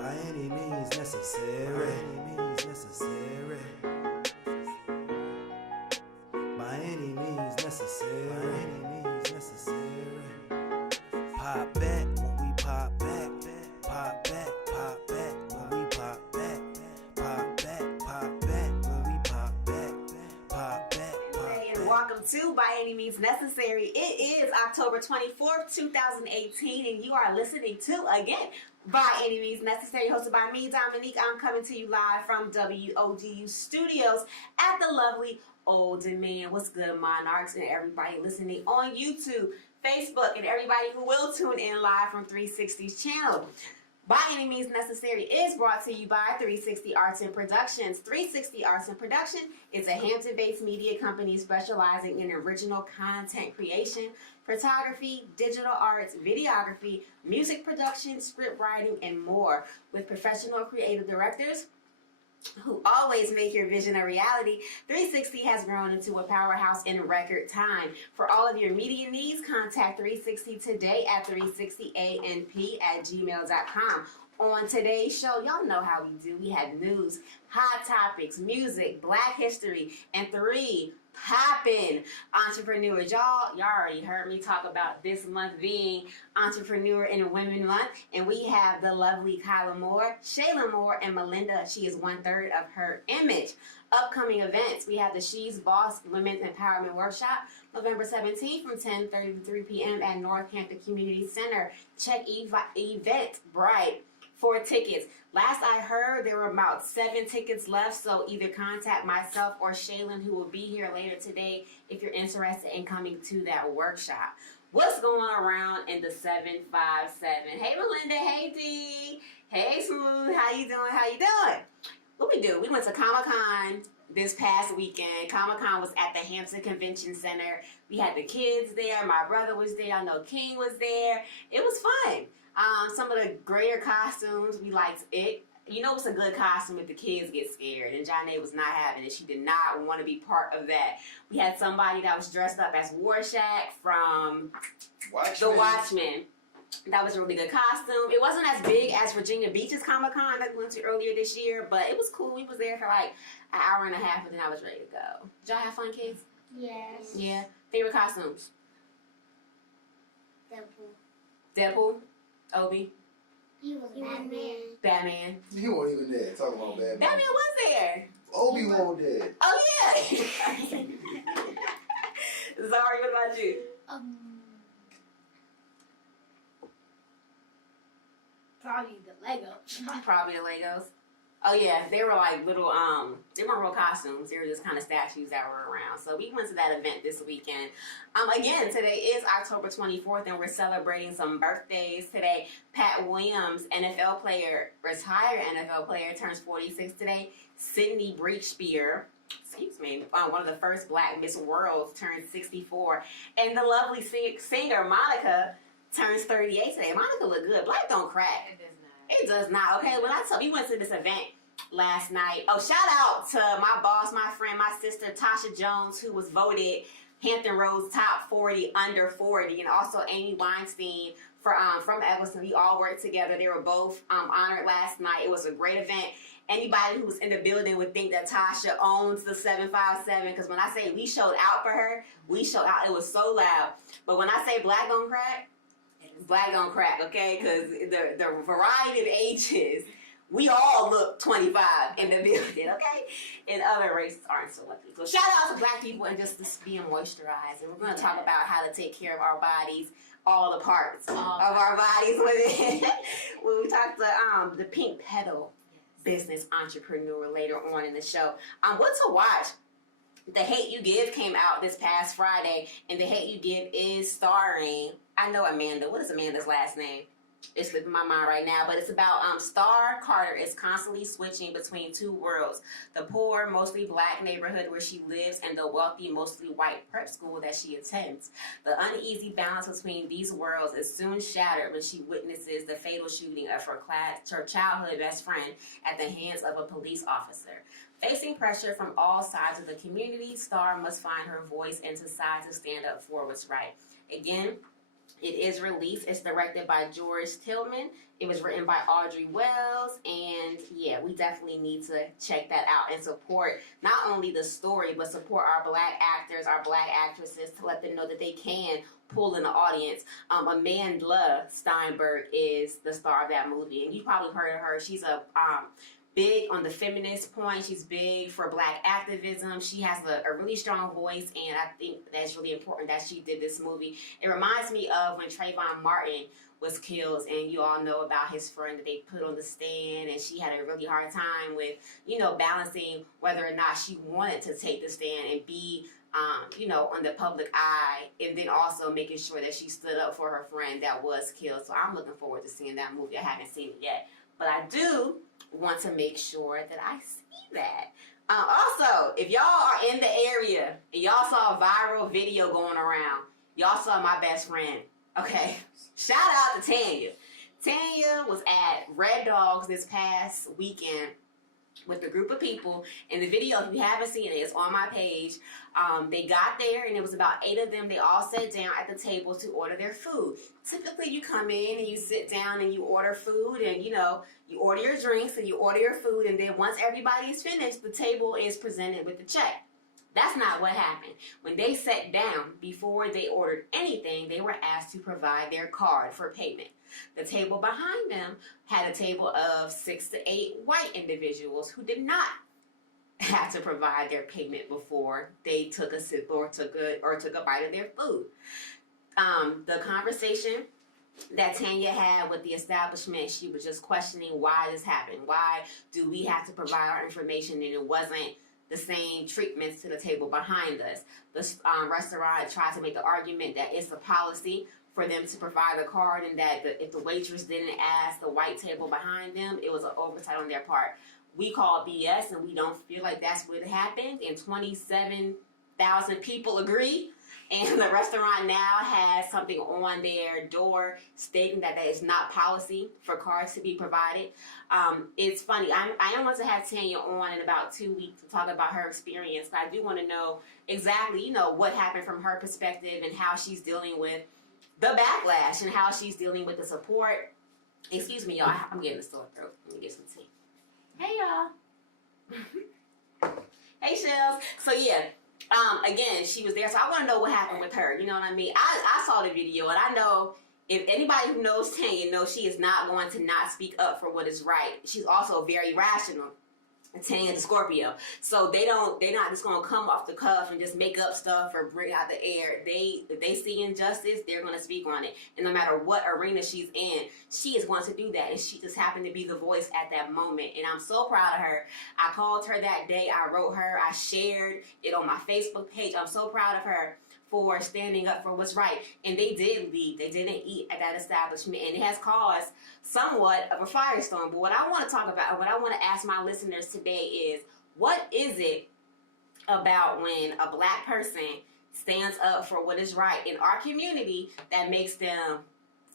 By any means necessary. By any means necessary. Pop back when we pop back. Pop back, pop back when we pop back. Pop back, pop back when we pop back. Pop back, pop back. And welcome to By Any Means Necessary. It is October 24th, 2018, and you are listening to, again, By Any Means Necessary, hosted by me, Dominique. I'm coming to you live from WODU Studios at the lovely Old Demand. What's good, Monarchs, and everybody listening on YouTube, Facebook, and everybody who will tune in live from 360's channel. By Any Means Necessary is brought to you by 360 Arts and Productions. 360 Arts and Production is a Hampton-based media company specializing in original content creation, photography, digital arts, videography, music production, script writing, and more. With professional creative directors who always make your vision a reality, 360 has grown into a powerhouse in record time. For all of your media needs, contact 360 today at 360anp@gmail.com. On today's show, y'all know how we do. We had news, hot topics, music, Black history, and 3 poppin' entrepreneurs. Y'all already heard me talk about this month being Entrepreneur and Women Month, and we have the lovely Kyla Moore, Shayla Moore, and Melinda. She is 1/3 of her image. Upcoming events, we have the She's Boss Women's Empowerment Workshop, November 17th from 10:30 to 3 p.m. at Northampton Community Center. Check Eventbrite for tickets. Last I heard, there were about 7 tickets left, so either contact myself or Shaylin, who will be here later today, if you're interested in coming to that workshop. What's going on around in the 757? Hey, Melinda. Hey, D. Hey, Smooth. How you doing? What we do? We went to Comic-Con this past weekend. Comic-Con was at the Hampton Convention Center. We had the kids there. My brother was there. I know King was there. It was fun. Some of the greater costumes, we liked it. You know it's a good costume if the kids get scared, and Johnny was not having it. She did not want to be part of that. We had somebody that was dressed up as Rorschach from The Watchmen. That was a really good costume. It wasn't as big as Virginia Beach's Comic-Con that we went to earlier this year, but it was cool. We was there for like an hour and a half, and then I was ready to go. Did y'all have fun, kids? Yes. Yeah. Favorite costumes? Deadpool? Obi? He was Batman. Batman. He wasn't even there. Talking about Batman. Batman was there. Obi wasn't there. Oh, yeah. Zari, what about you? Probably the Legos. Probably the Legos. Oh, yeah. They were like little, they weren't real costumes. They were just kind of statues that were around. So we went to that event this weekend. Again, today is October 24th, and we're celebrating some birthdays today. Pat Williams, NFL player, retired NFL player, turns 46 today. Sydney Breachbeer, one of the first Black Miss Worlds, turns 64. And the lovely singer, Monica, turns 38 today. Monica look good. Black don't crack. It does not. Okay, when I told you, we went to this event last night. Oh, shout out to my boss, my friend, my sister, Tasha Jones, who was voted Hampton Roads Top 40 Under 40, and also Amy Weinstein from Evanston. We all worked together. They were both honored last night. It was a great event. Anybody who's in the building would think that Tasha owns the 757, because when I say we showed out for her, we showed out. It was so loud. But when I say Black don't crack, Black don't crack, okay? Because the variety of ages, we all look 25 in the building, okay? And other races aren't so lucky. So shout out to Black people and just being moisturized. And we're going to talk about how to take care of our bodies, all the parts of our bodies within. When we talk to the Pink Petal business entrepreneur later on in the show. What to watch? The Hate You Give came out this past Friday, and The Hate You Give is starring, I know Amanda. What is Amanda's last name? It's slipping my mind right now, but it's about Star Carter is constantly switching between 2 worlds. The poor, mostly Black neighborhood where she lives and the wealthy, mostly white prep school that she attends. The uneasy balance between these worlds is soon shattered when she witnesses the fatal shooting of her childhood best friend at the hands of a police officer. Facing pressure from all sides of the community, Star must find her voice and decide to stand up for what's right. Again, It is released. It's directed by George Tillman. It was written by Audrey Wells. And yeah, we definitely need to check that out and support not only the story, but support our Black actors, our Black actresses, to let them know that they can pull in the audience. Amanda Steinberg is the star of that movie. And you probably heard of her. She's a big on the feminist point. She's big for Black activism. She has a really strong voice, and I think that's really important that she did this movie. It reminds me of when Trayvon Martin was killed, and you all know about his friend that they put on the stand, and she had a really hard time with, balancing whether or not she wanted to take the stand and be on the public eye, and then also making sure that she stood up for her friend that was killed. So I'm looking forward to seeing that movie. I haven't seen it yet, but I do want to make sure that I see that. Also, if y'all are in the area and y'all saw a viral video going around, y'all saw my best friend. Okay, shout out to Tanya. Tanya was at Red Dogs this past weekend with a group of people. In the video, if you haven't seen it, it's on my page. They got there, and it was about 8 of them. They all sat down at the table to order their food. Typically, you come in and you sit down and you order food, and you order your drinks and you order your food, and then once everybody's finished, the table is presented with the check. That's not what happened. When they sat down, before they ordered anything, they were asked to provide their card for payment. The table behind them had a table of 6 to 8 white individuals who did not have to provide their payment before they took a sip or took a bite of their food. The conversation that Tanya had with the establishment, she was just questioning why this happened. Why do we have to provide our information and it wasn't the same treatments to the table behind us? The restaurant tried to make the argument that it's a policy for them to provide a card, and that if the waitress didn't ask the white table behind them, it was an oversight on their part. We call BS, and we don't feel like that's what happened, and 27,000 people agree. And the restaurant now has something on their door stating that is not policy for cards to be provided. It's funny. I am going to have Tanya on in about 2 weeks to talk about her experience, but I do want to know exactly, what happened from her perspective and how she's dealing with the backlash and how she's dealing with the support. Excuse me, y'all. I'm getting a sore throat. Let me get some tea. Hey, y'all. Hey, Shells. So, yeah. Again, she was there, so I want to know what happened with her. You know what I mean? I saw the video, and I know if anybody who knows Tanya knows she is not going to not speak up for what is right. She's also very rational. Tanya the Scorpio, so they're not just gonna come off the cuff and just make up stuff or bring out the air. If they see injustice, they're gonna speak on it, and no matter what arena she's in, she is going to do that. And she just happened to be the voice at that moment, and I'm so proud of her. I called her that day. I wrote her. I shared it on my Facebook page. I'm so proud of her for standing up for what's right. And they did leave. They didn't eat at that establishment, and it has caused somewhat of a firestorm. But what I want to talk about, and what I want to ask my listeners today is, what is it about when a Black person stands up for what is right in our community that makes them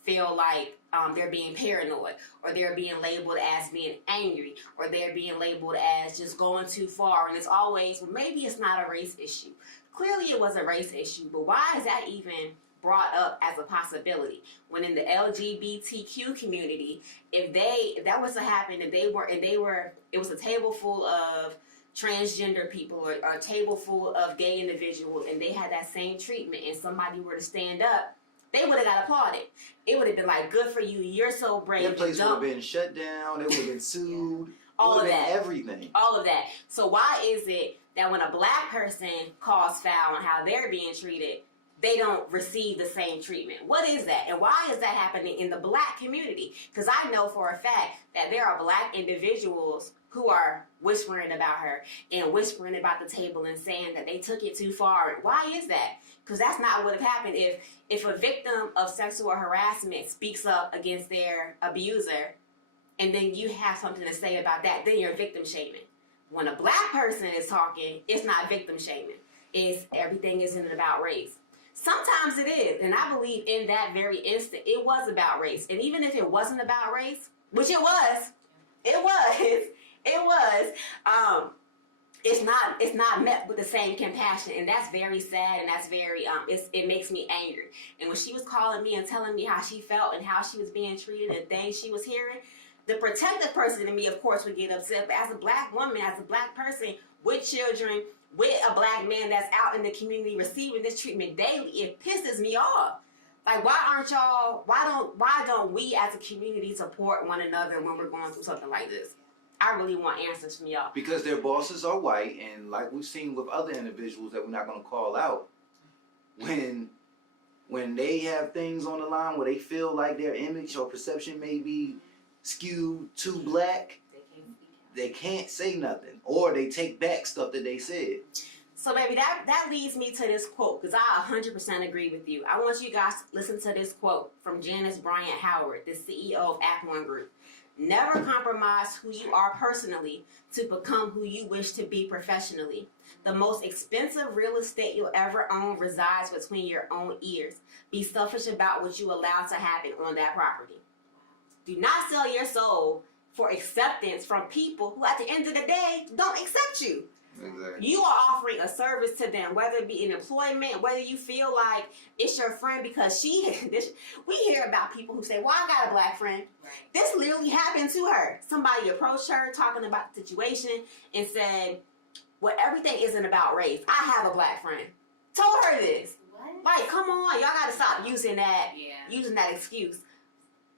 feel like they're being paranoid, or they're being labeled as being angry, or they're being labeled as just going too far? And it's always, well, maybe it's not a race issue. Clearly it was a race issue, but why is that even brought up as a possibility? When in the LGBTQ community, if that was to happen, it was a table full of transgender people, or a table full of gay individuals, and they had that same treatment, and somebody were to stand up, they would have got applauded. It would have been like, good for you, you're so brave. That place would have been shut down, it would have been sued, all of that. Everything. All of that. So why is it that when a Black person calls foul on how they're being treated, they don't receive the same treatment? What is that? And why is that happening in the Black community? Because I know for a fact that there are Black individuals who are whispering about her and whispering about the table and saying that they took it too far. Why is that? Because that's not what would have happened if a victim of sexual harassment speaks up against their abuser, and then you have something to say about that, then you're victim shaming. When a Black person is talking, it's not victim shaming. Everything isn't about race. Sometimes it is, and I believe in that very instant, it was about race. And even if it wasn't about race, which it was, it's not met with the same compassion, and that's very sad, and that's very it makes me angry. And when she was calling me and telling me how she felt and how she was being treated and things she was hearing, the protective person in me, of course, would get upset. But as a black woman, as a black person with children, with a black man that's out in the community receiving this treatment daily, it pisses me off. Like, why don't we as a community support one another when we're going through something like this? I really want answers from y'all. Because their bosses are white, and like we've seen with other individuals that we're not going to call out, when they have things on the line where they feel like their image or perception may be skewed too black, they can't say nothing, or they take back stuff that they said. So, baby, that leads me to this quote, because I 100% agree with you. I want you guys to listen to this quote from Janice Bryant Howard, the CEO of Act One Group. Never compromise who you are personally to become who you wish to be professionally. The most expensive real estate you'll ever own resides between your own ears. Be selfish about what you allow to happen on that property. Do not sell your soul for acceptance from people who, at the end of the day, don't accept you. Exactly. You are offering a service to them, whether it be in employment, whether you feel like it's your friend because we hear about people who say, well, I got a black friend. Right. This literally happened to her. Somebody approached her talking about the situation and said, well, everything isn't about race. I have a black friend. Told her this. What? Like, come on, y'all got to stop using that excuse.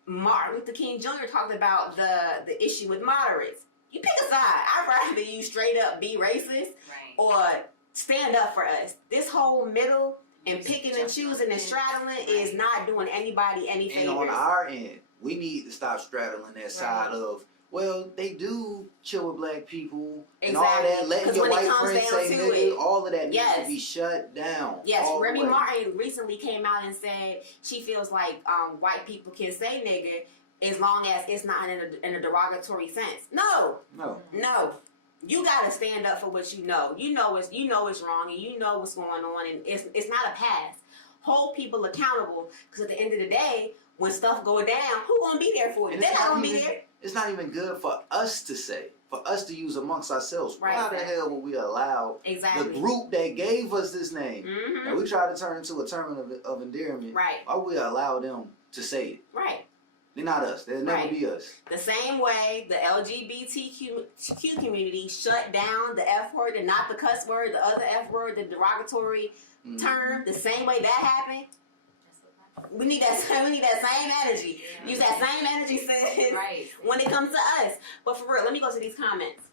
Martin Luther King Jr. talked about the issue with moderates. You pick a side. I'd rather you straight up be racist or stand up for us. This whole middle and picking and choosing and straddling is not doing anybody any favors. And on our end, we need to stop straddling that side of, well, they do chill with black people and all that. Letting your white friends say nigga, all of that needs to be shut down. Yes, Remy Martin recently came out and said she feels like white people can say nigga as long as it's not in a derogatory sense. No. You gotta stand up for what you know. You know it's wrong, and you know what's going on, and it's not a pass. Hold people accountable, because at the end of the day, when stuff go down, who gonna be there for you? They're not gonna be there. It's not even good for us to say, for us to use amongst ourselves. Right, Why the hell would we allow the group that gave us this name, that we try to turn into a term of endearment? Right. Why would we allow them to say it? Right. They're not us. They'll never be us. The same way the LGBTQ community shut down the F word and not the cuss word, the other F word, the derogatory term, the same way that happened. We need that same energy. Yeah. Use that same energy, sis, when it comes to us. But for real, let me go to these comments.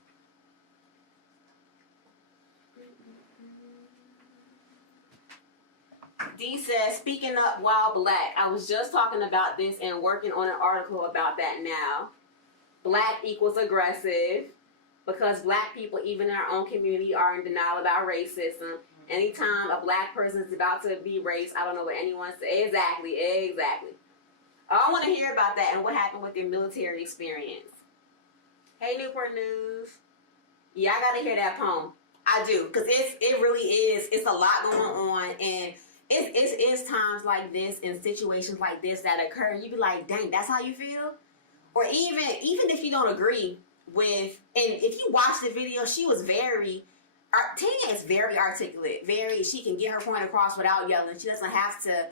D says, speaking up while black. I was just talking about this and working on an article about that now. Black equals aggressive because black people, even in our own community, are in denial about racism. Anytime a black person is about to be racist, I don't know what anyone says. Exactly. I want to hear about that and what happened with your military experience. Hey, Newport News. Yeah, I got to hear that poem. I do, because it really is. It's a lot going on, and it's times like this and situations like this that occur, and you be like, dang, that's how you feel? Or even if you don't agree with, and if you watch the video, she was Tanya is very articulate. She can get her point across without yelling. She doesn't have to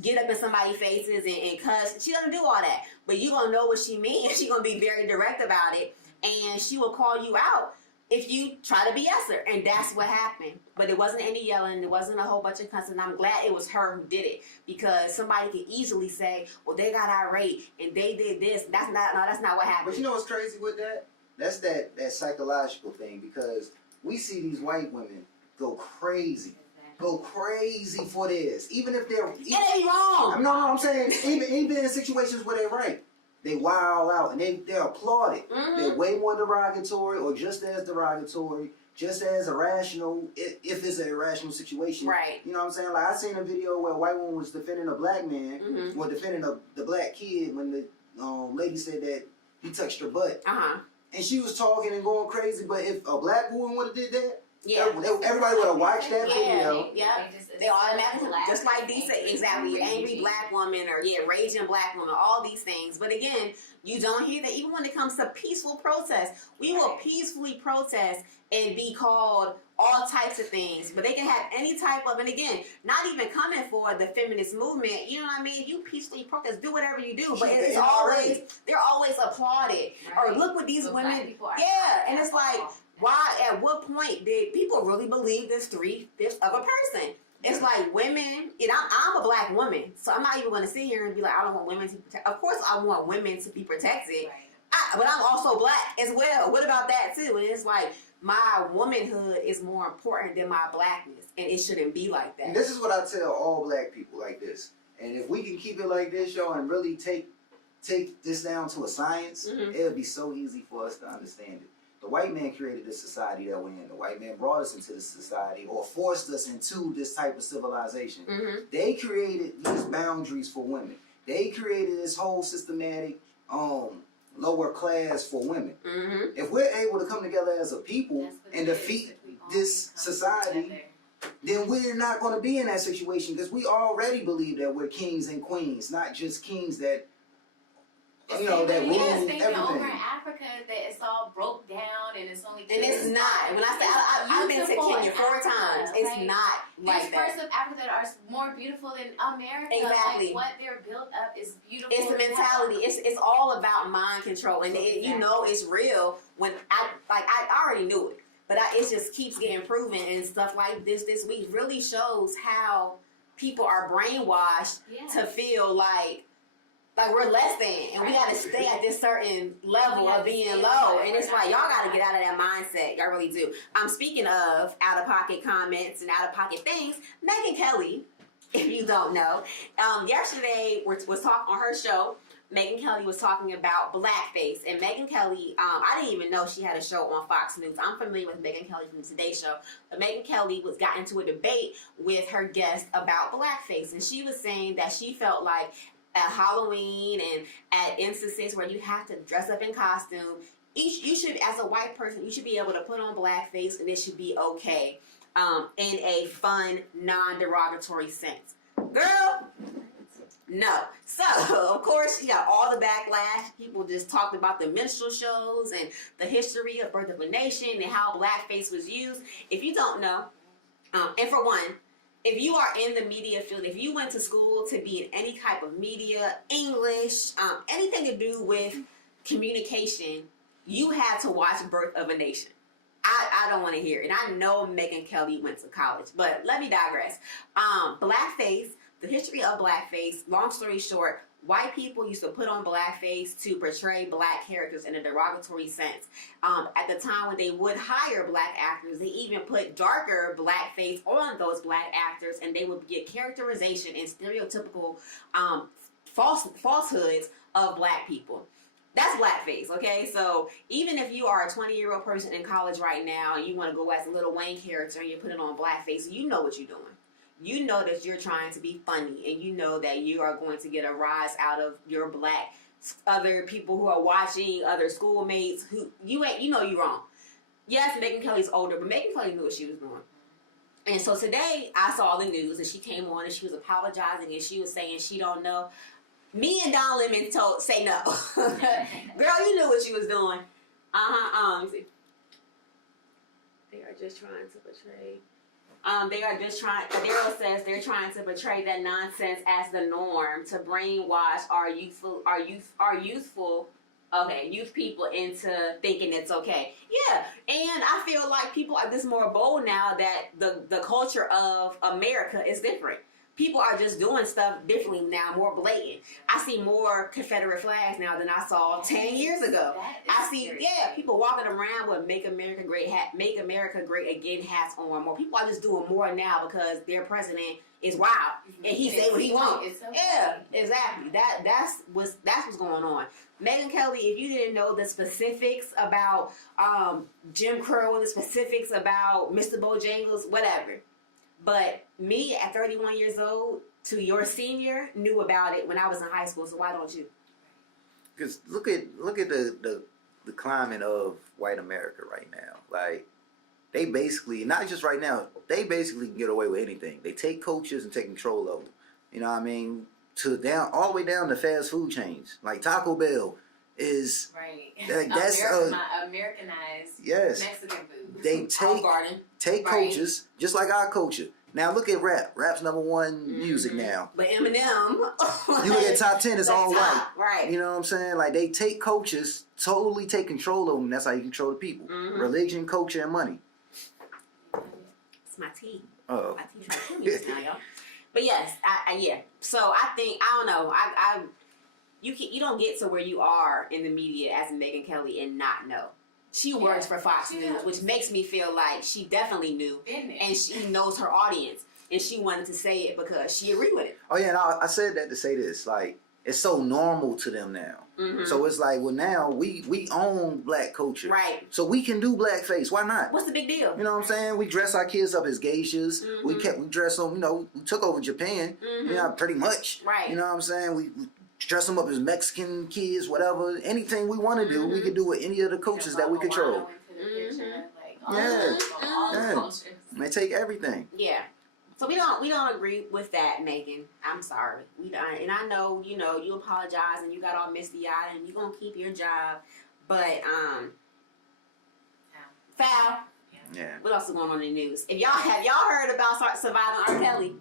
get up in somebody's faces and cuss. She doesn't do all that. But you're going to know what she means. She's going to be very direct about it. And she will call you out if you try to BS her. And that's what happened. But it wasn't any yelling. It wasn't a whole bunch of cussing. I'm glad it was her who did it. Because somebody could easily say, well, they got irate and they did this. That's not what happened. But you know what's crazy with that? That's that psychological thing. Because we see these white women go crazy for this. Even if they're... It ain't wrong. No, I'm saying, even in situations where they're right, they wild out and they're applauded. They're way more derogatory or just as derogatory, just as irrational, if it's an irrational situation. Right. You know what I'm saying? Like, I seen a video where a white woman was defending a black man, or defending the black kid when the lady said that he touched her butt. And she was talking and going crazy, but if a black woman would have did that, everybody would have watched that video. Yeah. They automatically, just like these, exactly, angry black woman or raging black woman, all these things. But again, you don't hear that even when it comes to peaceful protests. We will peacefully protest and be called all types of things, but they can have any type of, and again, not even coming for the feminist movement, you know what I mean? You peacefully protest, do whatever you do, but it's always, they're always applauded. Or look what these women, and it's like, why, at what point did people really believe this 3/5 of a person? It's like women, and I'm a black woman, so I'm not even going to sit here and be like, I don't want women to protect. Of course, I want women to be protected, but I'm also black as well. What about that too? And it's like, my womanhood is more important than my blackness, and it shouldn't be like that. And this is what I tell all black people like this. And if we can keep it like this, y'all, and really take this down to a science, it'll be so easy for us to understand it. The white man created this society that we're in. The white man brought us into this society or forced us into this type of civilization. They created these boundaries for women. They created this whole systematic lower class for women. If we're able to come together as a people and defeat this society, then we're not going to be in that situation because we already believe that we're kings and queens, not just kings that that rule everything. Over in Africa, that it's all broke down and it's only. And it's not. When I say I've been to Kenya 4 times, it's not like that. There's parts of Africa that are more beautiful than America. Exactly. Like what they're built up is beautiful. It's the mentality. It's all about mind control, and you know it's real. When I already knew it, but it just keeps getting proven, and stuff like this week really shows how people are brainwashed to feel like we're less than, and we gotta stay at this certain level of being low. And it's like, y'all gotta get out of that mindset. Y'all really do. Speaking of out of pocket comments and out of pocket things, Megyn Kelly, if you don't know, yesterday was talking on her show. Megyn Kelly was talking about blackface, and Megyn Kelly, I didn't even know she had a show on Fox News. I'm familiar with Megyn Kelly from the Today Show, but Megyn Kelly got into a debate with her guest about blackface, and she was saying that she felt like at Halloween and at instances where you have to dress up in costume, you should, as a white person, you should be able to put on blackface and it should be okay in a fun, non-derogatory sense. Girl, no. So, of course, you got all the backlash. People just talked about the minstrel shows and the history of Birth of a Nation and how blackface was used. If you don't know, and for one, if you are in the media field, if you went to school to be in any type of media, English, anything to do with communication, you had to watch Birth of a Nation. I don't want to hear it. And I know Megyn Kelly went to college, but let me digress. Blackface, the history of blackface, long story short, white people used to put on blackface to portray black characters in a derogatory sense. At the time when they would hire black actors, they even put darker blackface on those black actors, and they would get characterization and stereotypical falsehoods of black people. That's blackface, okay? So even if you are a 20-year-old person in college right now and you want to go as a Lil Wayne character and you're putting on blackface, you know what you're doing. You know that you're trying to be funny, and you know that you are going to get a rise out of your black other people who are watching, other schoolmates who you know you're wrong. Yes, Megyn Kelly's older, but Megyn Kelly knew what she was doing. And so today I saw the news, and she came on and she was apologizing, and she was saying she don't know. Me and Don Lemon say no. Girl, you knew what you was doing. See. They are just trying to portray. Daryl says they're trying to portray that nonsense as the norm to brainwash our youth people into thinking it's okay. Yeah, and I feel like people are just more bold now that the culture of America is different. People are just doing stuff differently now, more blatant. I see more Confederate flags now than I saw 10 years ago. I see, people walking around with "Make America Great" Again hats on. More people are just doing more now because their president is wild and he say what he wants. Yeah, exactly. That's what's going on. Megyn Kelly, if you didn't know the specifics about Jim Crow and the specifics about Mr. Bojangles, whatever. But me at 31 years old to your senior knew about it when I was in high school. So why don't you? Because look at the climate of white America right now. Like, they basically, not just right now, they basically can get away with anything. They take coaches and take control of them. You know what I mean? All the way down to fast food chains. Like Taco Bell is Right. like that's Americanized yes. Mexican food. They Olive Garden. take Right. coaches just like our culture. Now look at rap. Rap's number one music Mhm. now. But Eminem. You look at top 10, it's the all top, white. Right. You know what I'm saying? Like they take coaches, totally take control of them. That's how you control the people. Mhm. Religion, culture, and money. It's my tea. Oh. My tea trying to kill me just now, y'all. But yes, yeah. So I think I don't know. You don't get to where you are in the media as Megyn Kelly and not know. She works for Fox She News, does. which makes me feel like she definitely knew, Been there. and she knows her audience, and she wanted to say it because she agreed with it. Oh yeah, and I said that to say this. Like it's so normal to them now. Mm-hmm. So it's like, well, now we own black culture, Right. so we can do blackface. Why not? What's the big deal? You know what I'm saying? We dress our kids up as geishas. Mm-hmm. We dress them. You know, we took over Japan. Mm-hmm. You know, pretty much. Right. You know what I'm saying? We dress them up as Mexican kids, whatever. Anything we want to do, we can do with any of the cultures that we control. Yeah. And they take everything. Yeah. So we don't agree with that, Megan. I'm sorry. We don't, and I know you apologize and you got all misty eyed and you're gonna keep your job, but foul. Yeah. What else is going on in the news? If y'all heard about surviving R. Kelly?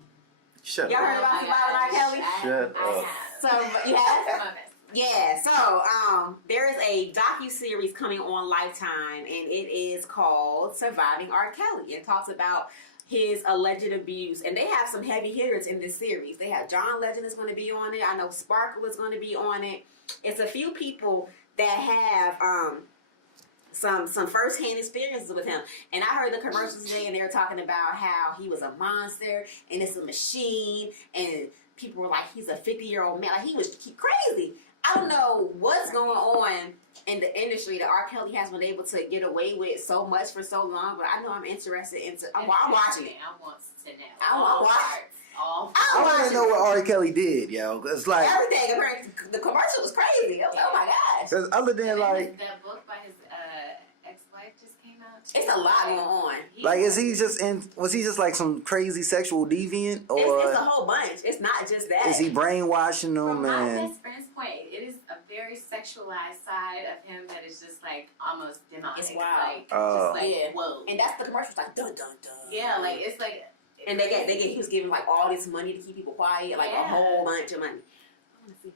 Shut Y'all up. heard about surviving R. Kelly? Shut up. So you have. Yeah, so there is a docu-series coming on Lifetime, and it is called Surviving R. Kelly. It talks about his alleged abuse, and they have some heavy hitters in this series. They have John Legend is going to be on it. I know Sparkle is going to be on it. It's a few people that have some first-hand experiences with him. And I heard the commercials today, and they were talking about how he was a monster, and it's a machine, and people were like, he's a 50-year-old man. Like, he was crazy. I don't know what's going on in the industry that R. Kelly has been able to get away with so much for so long, but I know I'm interested in. I'm watching it. I want to know. I'm watching. I want to know what R. Kelly did, yo. It's like Everything. The commercial was crazy. I was like, oh my gosh. because other than like, that book by his ex-wife just came out. It's a lot going on. like was he just like some crazy sexual deviant, or It's a whole bunch. It's not just that. is he brainwashing them From my and? best friend's point, it is a very sexualized side of him that is just like almost demonic. It's wild. Like, just like, Yeah. whoa. And that's the commercial. It's like dun dun dun. Yeah, like it's like. And he was giving like all this money to keep people quiet, like a whole bunch of money. I want to see.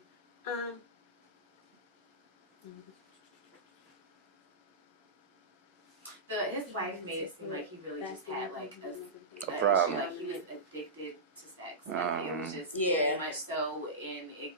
His wife made it seem like he really just had like A problem. Like he was addicted to sex. Like it was just Yeah. very much so, and it.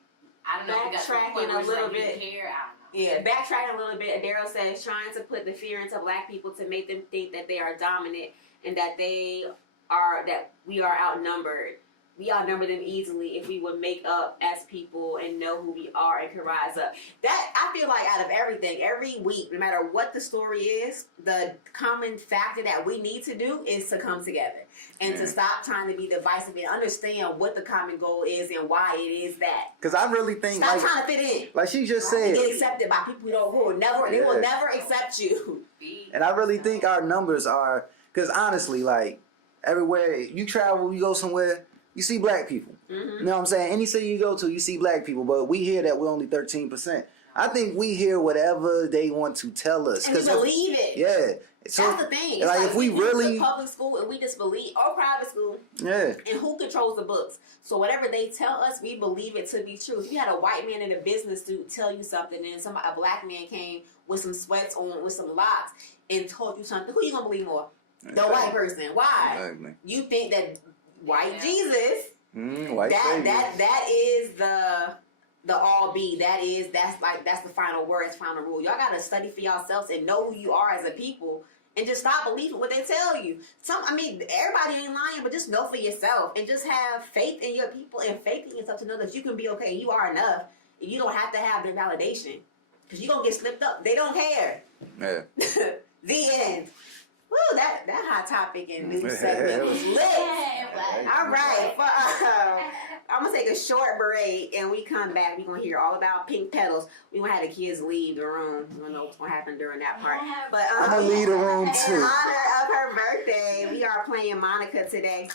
I don't know if it got to the Backtracking point where a it's little like, you bit. care. I don't know. Yeah, backtracking a little bit. Daryl says trying to put the fear into black people to make them think that they are dominant and that we are outnumbered. We outnumber them easily if we would make up as people and know who we are and can rise up. That I feel like out of everything, every week, no matter what the story is, the common factor that we need to do is to come together and to stop trying to be divisive and understand what the common goal is and why it is that. Because I really think Stop like, trying to fit in. like she just You said, get accepted by people who will never, they will never accept you. and I really think our numbers are, because honestly, like everywhere you travel, you go somewhere, you see black people. Mm-hmm. You know what I'm saying? Any city you go to, you see black people, but we hear that we're only 13%. I think we hear whatever they want to tell us. And we believe it. Yeah. So, that's the thing. It's like if we went to really, public school and we just believe, or private school, yeah. and who controls the books? So whatever they tell us, we believe it to be true. If you had a white man in a business to tell you something, and a black man came with some sweats on, with some locks, and told you something, who you gonna believe more? The white person. Why? Exactly. You think that white Jesus? White That is the all be. That's the final word, final rule. Y'all gotta study for yourselves and know who you are as a people, and just stop believing what they tell you. Everybody ain't lying, but just know for yourself and just have faith in your people and faith in yourself to know that you can be okay. You are enough. And you don't have to have their validation because you're gonna get slipped up. They don't care. Yeah. The end. Woo, that hot topic and news segment was lit. All right, I'm gonna take a short break, and we come back. We're gonna hear all about Pink Petals. We gonna have the kids leave the room. We don't know what's gonna happen during that part, but I'm gonna leave the room in too. honor of her are playing Monica today.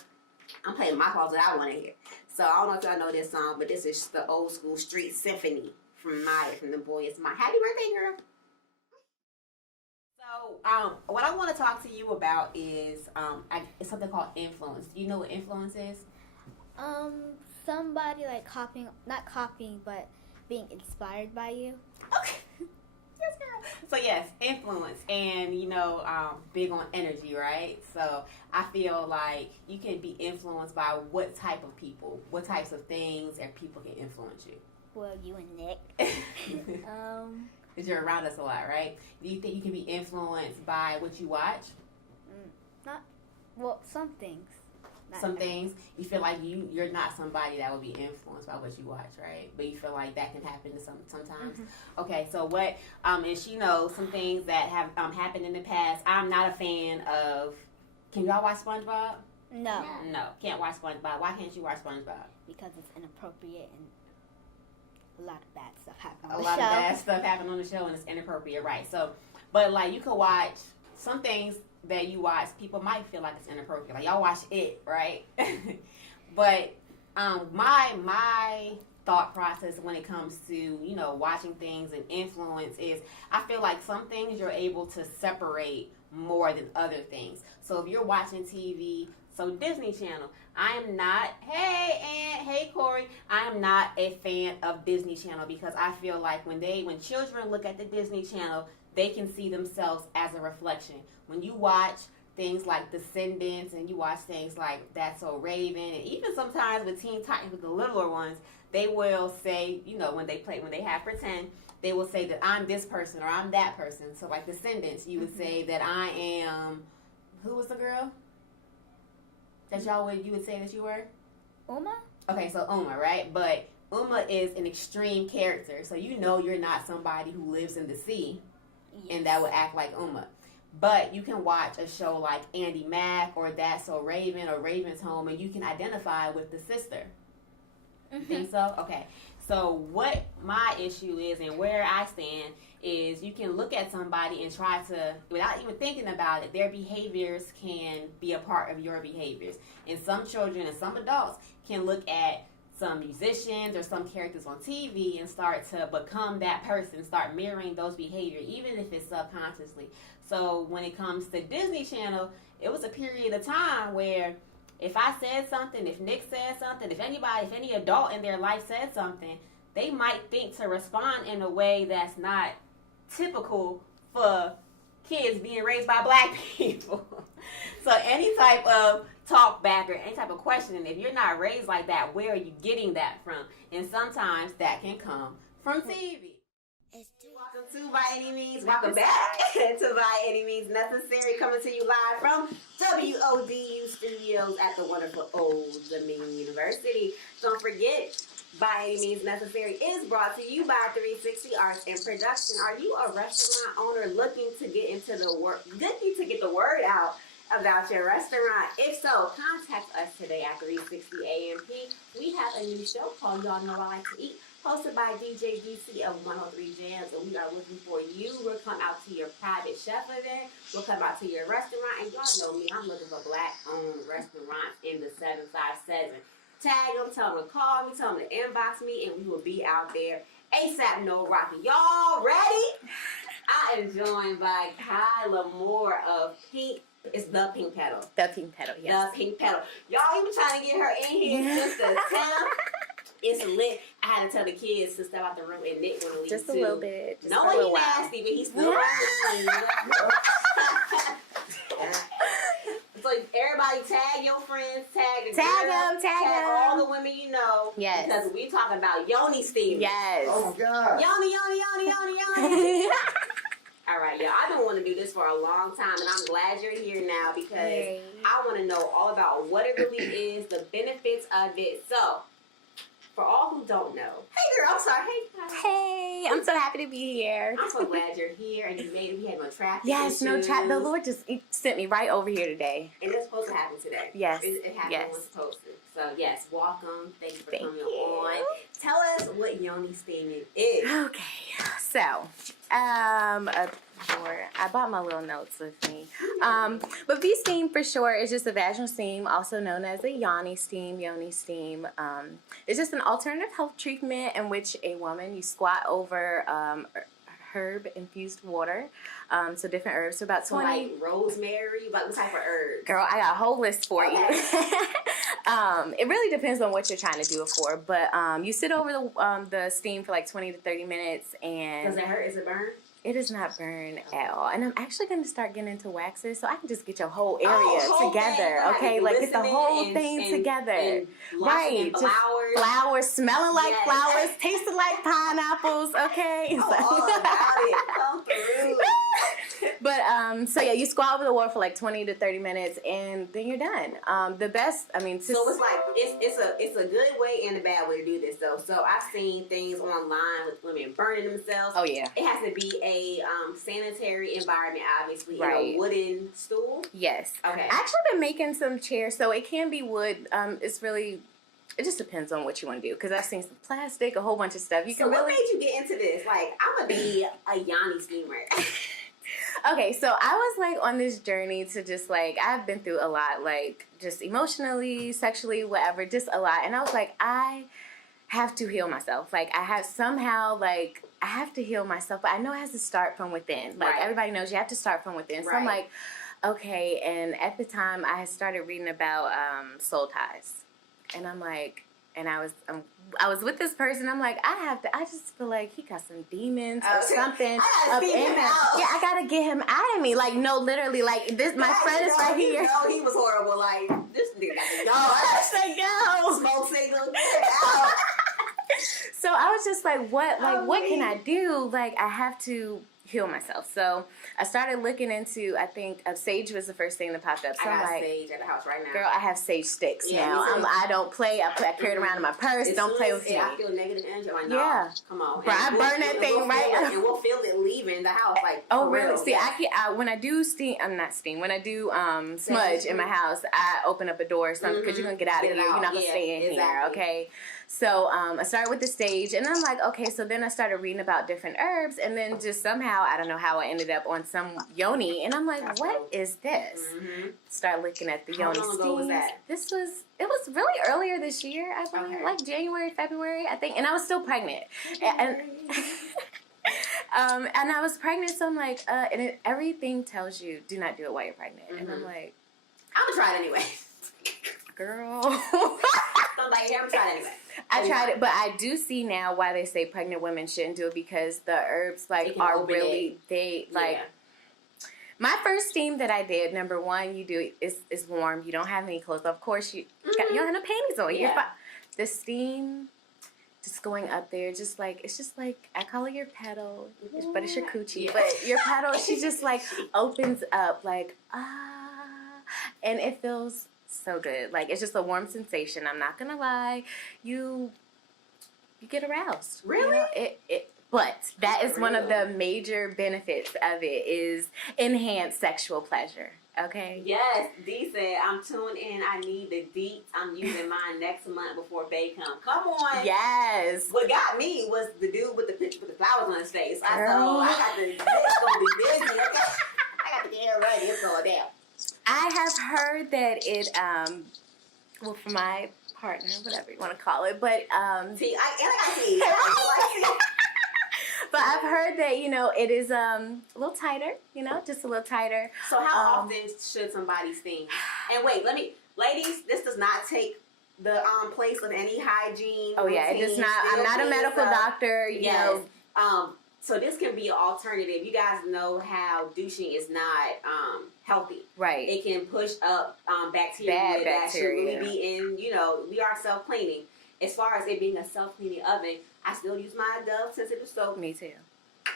I'm playing my closet. I want to hear. So I don't know if y'all know this song, but this is the old school Street Symphony from Maya, from The Boy Is Mine. Happy birthday, girl. So what I want to talk to you about is it's something called influence. Do you know what influence is? Somebody like not copying, but being inspired by you. Okay. Yes, girl. So yes, influence, and big on energy, right? So I feel like you can be influenced by what type of people, what types of things, and people can influence you. Well, you and Nick. Because you're around us a lot, right? Do you think you can be influenced by what you watch? Some things. Some things you feel like you're not somebody that will be influenced by what you watch, right? But you feel like that can happen to sometimes. Mm-hmm. Okay, so what? And she knows some things that have happened in the past. I'm not a fan of. Can y'all watch SpongeBob? No, can't watch SpongeBob. Why can't you watch SpongeBob? Because it's inappropriate and a lot of bad stuff happens. A lot of bad stuff happened on the show, and it's inappropriate, right? So, but like you could watch some things that you watch, people might feel like it's inappropriate. Like y'all watch it, right? But my thought process when it comes to watching things and influence is I feel like some things you're able to separate more than other things. So if you're watching TV, so Disney Channel, I am not. Hey Aunt, hey Corey, I am not a fan of Disney Channel because I feel like when children look at the Disney Channel, they can see themselves as a reflection. When you watch things like Descendants and you watch things like That's So Raven, and even sometimes with Teen Titans with the littler ones, they will say, when they have pretend, they will say that I'm this person or I'm that person. So like Descendants, you would say that I am, who was the girl that you would say that you were? Uma? Okay, so Uma, right? But Uma is an extreme character. So you're not somebody who lives in the sea. Yes. And that would act like Uma. But you can watch a show like Andy Mack or That's So Raven or Raven's Home, and you can identify with the sister. Mm-hmm. Think so? Okay. So what my issue is and where I stand is you can look at somebody and try to, without even thinking about it, their behaviors can be a part of your behaviors. And some children and some adults can look at some musicians or some characters on TV and start to become that person, start mirroring those behaviors, even if it's subconsciously. So when it comes to Disney Channel, it was a period of time where if I said something, if Nick said something, if any adult in their life said something, they might think to respond in a way that's not typical for kids being raised by black people. So any type of talk back or any type of questioning, if you're not raised like that, where are you getting that from? And sometimes that can come from TV. Welcome to By Any Means, welcome back to By Any Means Necessary, coming to you live from WODU Studios at the wonderful Old Dominion University. Don't forget, By Any Means Necessary is brought to you by 360 Arts and Production. Are you a restaurant owner looking to get the word out about your restaurant? If so, contact us today at 360 AMP. We have a new show called Y'all Know I Like to Eat, hosted by DJ DC of 103 Jams, and we are looking for you. We'll come out to your private chef event. We'll come out to your restaurant, and y'all know me, I'm looking for black-owned restaurants in the 757. Tag them, tell them to call me, tell them to inbox me, and we will be out there ASAP No Rocky. Y'all ready? I am joined by Kyla Moore of Pink. It's the Pink Petal. The Pink Petal, yes. The Pink Petal. Y'all even trying to get her in here just a tell. It's lit. I had to tell the kids to step out the room, and Nick want to leave just too. a little bit. No one he nasty, but he's still So everybody tag your friends, tag the girls, tag all the women you know. Yes. Because we talking about Yoni Stevens. Yes. Oh my God. Yoni. All right, y'all. I've been wanting to do this for a long time, and I'm glad you're here now because I want to know all about what it really is, the benefits of it. So, for all who don't know, hey girl, I'm sorry. Hey, I'm so happy to be here. I'm so glad you're here and you made it. We had no traffic. Yes, no issues. traffic. The Lord just sent me right over here today. And it's supposed to happen today. Yes. It happened when it's supposed to. So, yes, welcome. Thank you for coming on. Tell us what yoni steaming is. Okay, so I bought my little notes with me. But V steam for short is just a vaginal steam, also known as a yoni steam. It's just an alternative health treatment in which a woman, you squat over herb infused water. So different herbs, so about 20. So like rosemary, like what type of herbs? Girl, I got a whole list for Okay. you. It really depends on what you're trying to do it for, but you sit over the steam for like 20 to 30 minutes, and Does it hurt? Is it burn? it does not burn at all. And I'm actually going to start getting into waxes, so I can just get your whole area whole together, thing, okay? Like get the glistening whole and- thing and- together. and Right, just just flowers, smelling like Yes. flowers, tasting like pineapples, okay? Oh, all about it. Come through. But so yeah, you squat over the water for like 20 to 30 minutes, and then you're done. The best, I mean, So it's like it's a good way and a bad way to do this though. So I've seen things online with women burning themselves. oh yeah, It has to be a sanitary environment, obviously, Right. in a wooden stool. yes. Okay. I actually been making some chairs, so it can be wood. It's really, it just depends on what you want to do. Because I've seen some plastic, a whole bunch of stuff. You So can what really. made you get into this? Like, I'm gonna be a yoni steamer. Okay, so I was like on this journey to just like, I've been through a lot, like just emotionally, sexually, whatever, just a lot. And I was like, I have to heal myself. Like I have somehow like, I have to heal myself, but I know it has to start from within. Like Right. everybody knows you have to start from within. So I'm Right. like, okay. And at the time I had started reading about soul ties. And I'm like, and I was with this person. I'm like, I just feel like he got some demons or Okay. something I gotta up see in him him. out. Yeah, I gotta get him out of me. Like, no, literally, like this. My friend is right here. You know he was horrible. Like, this nigga got the I dog. said, no. Smoke signal. Get him out. So I was just like, what? Like, Oh, what can man. I do? Like, I have to heal myself. So I started looking into. I think sage was the first thing that popped up. So I I'm got like, sage at the house right now. girl, I have sage sticks Yeah, now. me too. I don't play. I carry it around in my purse. As Don't soon play as with me. I feel negative energy. Like, no, Yeah. come on. Bro, I And burn that thing we'll right feel it, up. and we'll feel it leaving the house. Like, Oh for really? real, See, yeah. when I do steam, I'm not steam. When I do smudge in my house, I open up a door or something because you're gonna get out of Get it here. You're out. not gonna Yeah, stay in here, exactly. okay? So I started with the sage, and I'm like, okay. So then I started reading about different herbs, and then just somehow I don't know how I ended up on some yoni, and I'm like, That's what dope. is this? Mhm. Start looking at the How yoni long ago was steams. that? It was really earlier this year, I believe, Okay. like January, February, I think, and I was still pregnant. And and I was pregnant, so I'm like, everything tells you do not do it while you're pregnant, and I'm Mhm. like, I'm gonna try it anyway. girl. So I'm like, yeah, I'm gonna try it anyway. I tried it, but I do see now why they say pregnant women shouldn't do it because the herbs It like can are open really like. Yeah. My first steam that I did, number one, you do is warm. You don't have any clothes. Of course, you don't have no panties on. You're Yeah. fine. The steam, just going up there, just like it's just like I call it your pedal, but it's your coochie. Yeah. But your pedal, she just like opens up like and it feels so good. Like it's just a warm sensation. I'm not gonna lie, you get aroused. You Really? know, it. But that is one of the major benefits of it is enhanced sexual pleasure. Okay. Yes, D said, I'm tuned in. I need the deets. I'm using mine next month before Bay come. Come on. Yes. What got me was the dude with the picture with the flowers on his face. I Girl. said, I got the it's gonna be busy, okay? I got the hair ready. It's going down. I have heard that it well for my partner, whatever you want to call it, but See, I got see. but I've heard that, you know, it is a little tighter, you know, just a little tighter. So how often should somebody steam? And wait, ladies, this does not take the place of any hygiene. Oh yeah, it does routine. not. I'm Still not a clean medical yourself. doctor, you Yes. know. So this can be an alternative. You guys know how douching is not healthy. Right. It can push up bacteria Bad that should bacteria. really be in, you know, we are self-cleaning. As far as it being a self-cleaning oven, I still use my Dove sensitive soap. Me too.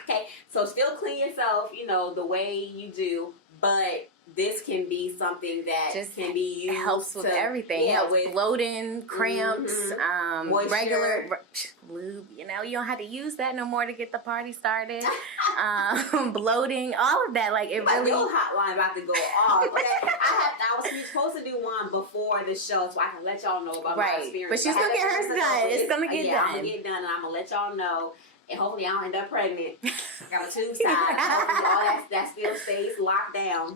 Okay, so still clean yourself, you know, the way you do, but this can be something that Just can be used. It helps with to, everything. Yeah, Helps with bloating, cramps, Moisture. regular lube. You know, you don't have to use that no more to get the party started. Bloating, all of that. Like it Like really. your hotline about to go off. Okay, I was supposed to do one before the show so I can let y'all know about my experience. But she's gonna get hers done. It's gonna get done. I'm gonna get done, and I'm gonna let y'all know. And hopefully I don't end up pregnant. I got a tube side. Hopefully all that still stays locked down.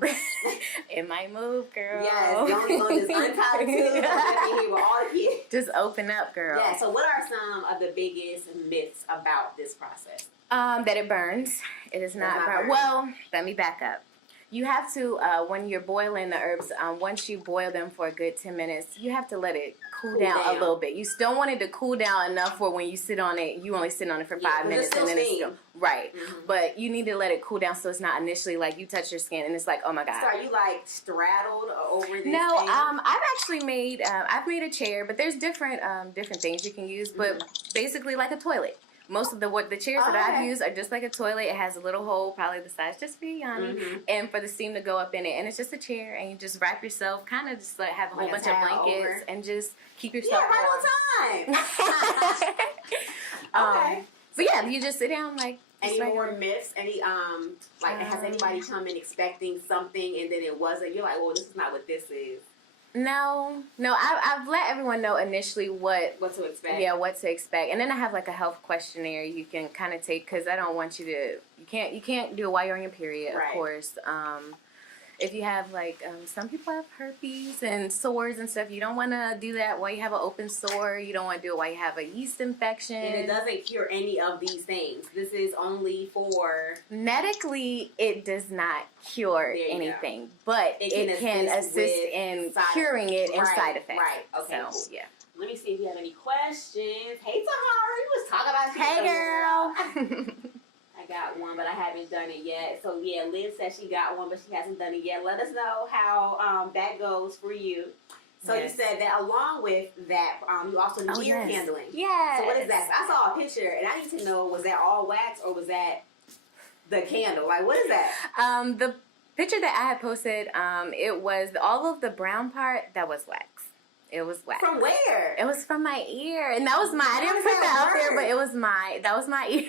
It might move, girl. Yes, you only gonna just untie the tube and let me hear with all the kids. Just open up, girl. Yeah, so what are some of the biggest myths about this process? That it burns. It is not burn. Well, let me back up. You have to, when you're boiling the herbs, once you boil them for a good 10 minutes, you have to let it cool down a little bit. You don't want it to cool down enough where when you sit on it, you only sit on it for 5 minutes and then it's still, right. But you need to let it cool down so it's not initially like you touch your skin and it's like, oh my God. So are you like straddled over this No, thing? I've actually made, I've made a chair, but there's different things you can use, but basically like a toilet. Most of the chairs that I've used are just like a toilet. It has a little hole, probably the size just for you, Yanni, and for the steam to go up in it. And it's just a chair, and you just wrap yourself, kind of just like have a whole bunch of blankets, and just keep yourself right on time. Okay. So yeah, you just sit down like. Any more myths? Any like has anybody come in expecting something and then it wasn't? You're like, well, this is not what this is. No. I've let everyone know initially what to expect. Yeah, what to expect, and then I have like a health questionnaire you can kind of take because I don't want you to. You can't do it while you're on your period, of course. If you have like some people have herpes and sores and stuff, you don't want to do that while you have an open sore. You don't want to do it while you have a yeast infection. And it doesn't cure any of these things. This is only for medically. It does not cure anything, but it can assist in curing it and side effects. Right. Okay. So, cool. yeah. Let me see if you have any questions. Hey, Tahara, you was talking about Hey, girl. I got one, but I haven't done it yet. So yeah, Liz said she got one, but she hasn't done it yet. Let us know how that goes for you. So you said that along with that, you also do ear candling. Yeah. So what is that? I saw a picture, and I need to know, was that all wax or was that the candle? Like, what is that? The picture that I had posted, it was all of the brown part that was wax. It was wax. From where? It was from my ear, and that was my. I didn't put that out there, but it was my. That was my ear.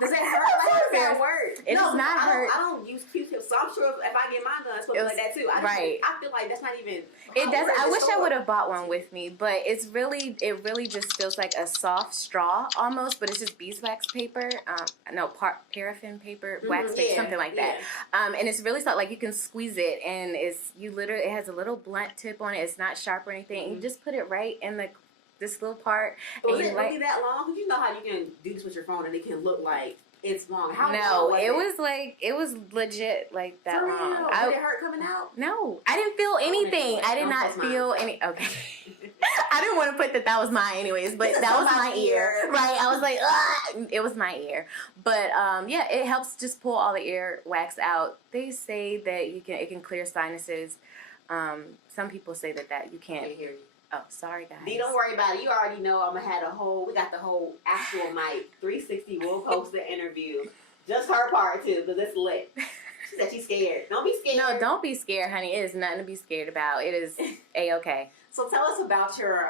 Does it hurt? Like, how does that work? It does not hurt. I don't use Q-tips, so I'm sure if I get mine done, it's supposed to be like that too. I feel like that's not even. It does. I wish I would have bought one with me, but it really just feels like a soft straw almost, but it's just beeswax paper. Paraffin paper, wax paper, something like that. And it's really soft. Like you can squeeze it, and it has a little blunt tip on it. It's not sharp or anything. You just put it right in this little part. Was it really that long? Because you know how you can do this with your phone and it can look like it's long. How long was it was legit like that for long. real? Did it hurt coming out? No, I didn't feel anything. I did not feel any. Okay, I didn't want to put that was mine anyways, but that was my ear. Right? I was like, ugh! It was my ear. But yeah, it helps just pull all the ear wax out. They say that it can clear sinuses. Some people say that you can't. I can't hear you. Oh, sorry, guys. D, don't worry about it. You already know we got the whole actual mic. 360 will post the interview. Just her part, too, because it's lit. She said she's scared. Don't be scared. No, don't be scared, honey. It is nothing to be scared about. It is A-okay. So tell us about your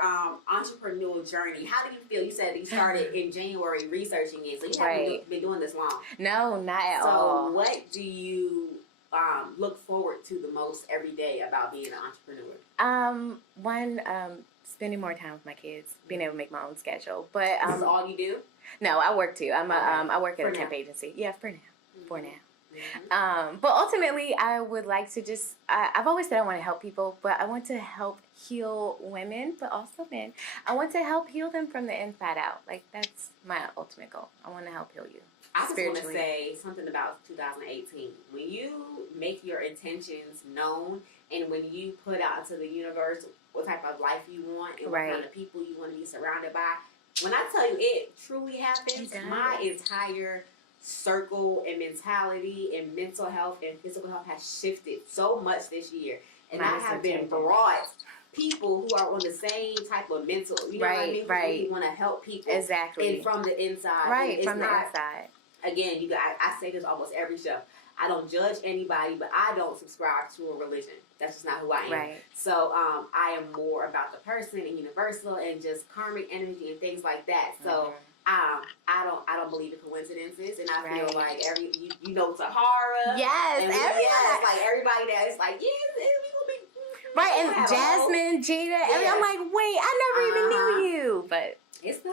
entrepreneurial journey. How do you feel? You said you started in January researching it, so you haven't been doing this long. No, not at all. So what do you look forward to the most every day about being an entrepreneur? One, spending more time with my kids, being able to make my own schedule. But this is all you do? No, I work too. I work at a temp agency. Yeah, for now. For now. But ultimately, I would like to just. I've always said I want to help people, but I want to help heal women, but also men. I want to help heal them from the inside out. Like that's my ultimate goal. I want to help heal you. I just want to say something about 2018. When you make your intentions known and when you put out into the universe what type of life you want and what kind of people you want to be surrounded by, when I tell you it truly happens, my entire circle and mentality and mental health and physical health has shifted so much this year. And I have been brought people who are on the same type of mental, you know what I mean? People who want to help people. Exactly. And from the inside. Right, from the inside. Again, I say this almost every show. I don't judge anybody, but I don't subscribe to a religion. That's just not who I am. Right. So I am more about the person and universal and just karmic energy and things like that. So I don't believe in coincidences, and I feel like you know Tahara. Yes, and everyone. like everybody that is like, we gonna be Right, and Jasmine, Jada, I'm like, wait, I never even knew you, but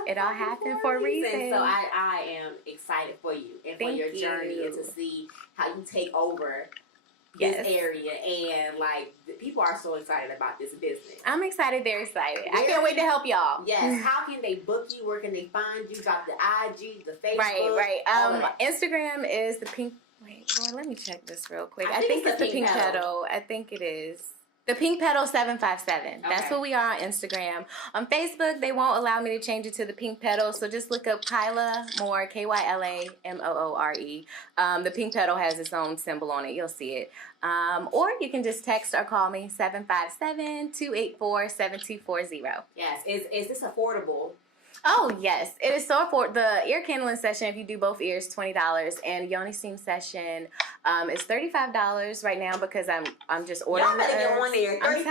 it all happened for a reason. So I am excited for you and for your journey and to see how you take over this area, and like people are so excited about this business. I'm excited, they're excited. I can't wait to help y'all. Yes. How can they book you? Where can they find you? Got the IG, the Facebook. Right. Instagram is the pink. Wait, Lord, let me check this real quick. I think it's the Pink Petal. I think it is. The Pink Petal 757. That's what we are on Instagram. On Facebook, they won't allow me to change it to the Pink Petal, so just look up Kyla Moore, KYLAMOORE. The Pink Petal has its own symbol on it. You'll see it. Or you can just text or call me 757-284-7240. Yes. Is this affordable? Oh yes, it is so affordable. The ear candling session, if you do both ears, $20, and Yoni Steam session is $35 right now because I'm just ordering. Y'all better get one ear, $35.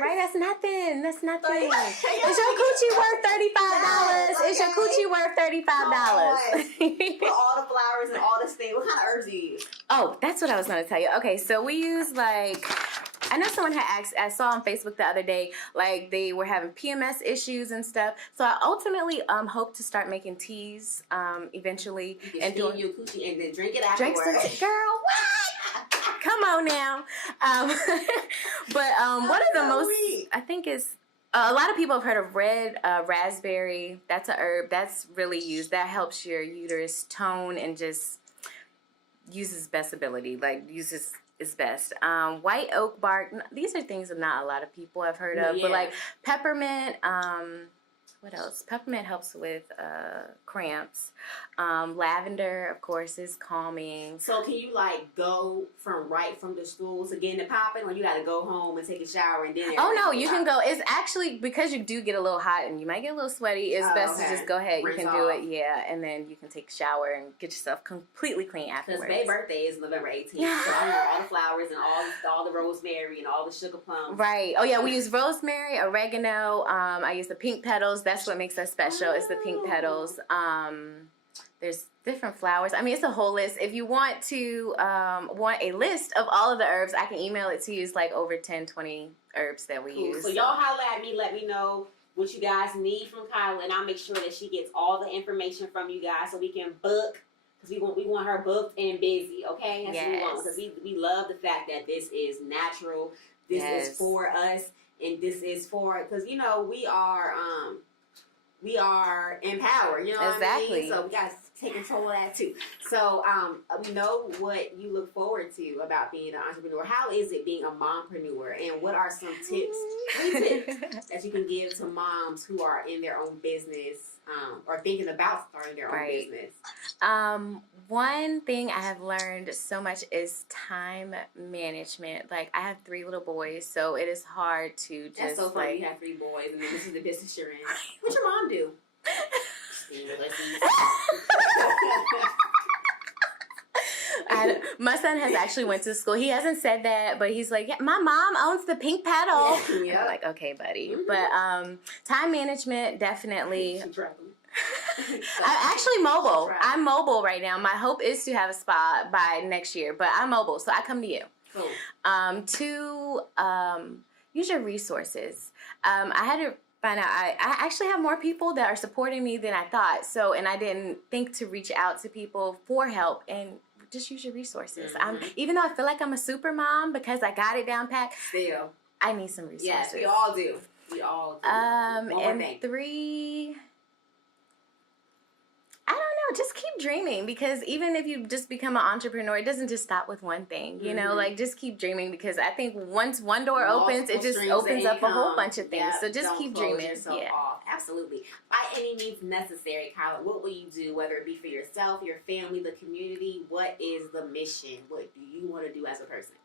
Right, that's nothing. That's nothing. Is your coochie worth $35? Is your coochie worth $35? Put all the flowers and all this thing. What kind of herbs do you use? Oh, that's what I was going to tell you. Okay, so we use I know someone had asked, I saw on Facebook the other day, like they were having PMS issues and stuff. So I ultimately hope to start making teas eventually. And doing your coochie and then drink it afterwards. Girl, what? Come on now. But one of the most, I think is, a lot of people have heard of red raspberry. That's a herb that's really used. That helps your uterus tone and just uses best ability, uses its best. White oak bark. These are things that not a lot of people have heard of, but like peppermint. What else? Peppermint helps with cramps. Lavender, of course, is calming. So can you go right from the stool to getting it popping, or you got to go home and take a shower and then? Oh no, you can go. It's actually because you do get a little hot and you might get a little sweaty. It's best to just go ahead. You can do it, and then you can take a shower and get yourself completely clean afterwards. Because Bay's birthday is November 18th, so I want all the flowers and all the rosemary and all the sugar plums. Right. Oh yeah, we use rosemary, oregano. I use the pink petals. That's what makes us special. It's the pink petals. There's different flowers. I mean, it's a whole list. If you want to want a list of all of the herbs, I can email it to you. It's over 10, 20 herbs that we use. So y'all holler at me. Let me know what you guys need from Kyla, and I'll make sure that she gets all the information from you guys so we can book. Because we want her booked and busy, okay? That's what we want. Because we love the fact that this is natural. This is for us, and this is for, because we are empowered. You know what I mean? So we got to take control of that too. So we know what you look forward to about being an entrepreneur. How is it being a mompreneur, and what are some tips that you can give to moms who are in their own business or thinking about starting their own business? One thing I have learned so much is time management. I have 3 little boys, so it is hard to just. That's so funny. You have 3 boys, and then this is the business you're in. What's your mom do? My son has actually went to school. He hasn't said that, but he's like, yeah, my mom owns the Pink Petal. Yeah. I'm like, okay, buddy. Mm-hmm. But time management, definitely. I'm actually mobile. I'm mobile right now. My hope is to have a spa by next year, but I'm mobile, so I come to you. Cool. 2, use your resources. I had to find out I actually have more people that are supporting me than I thought. So, and I didn't think to reach out to people for help, and just use your resources. Mm-hmm. Even though I feel like I'm a super mom because I got it down pat, still I need some resources. Yes, we all do. We all do. And 3, I don't know, just keep dreaming, because even if you just become an entrepreneur, it doesn't just stop with one thing, you know, just keep dreaming, because I think once one door opens, it just opens up a whole bunch of things. So just keep dreaming. Off. Absolutely. By any means necessary, Kyla, what will you do, whether it be for yourself, your family, the community? What is the mission? What do you want to do as a person?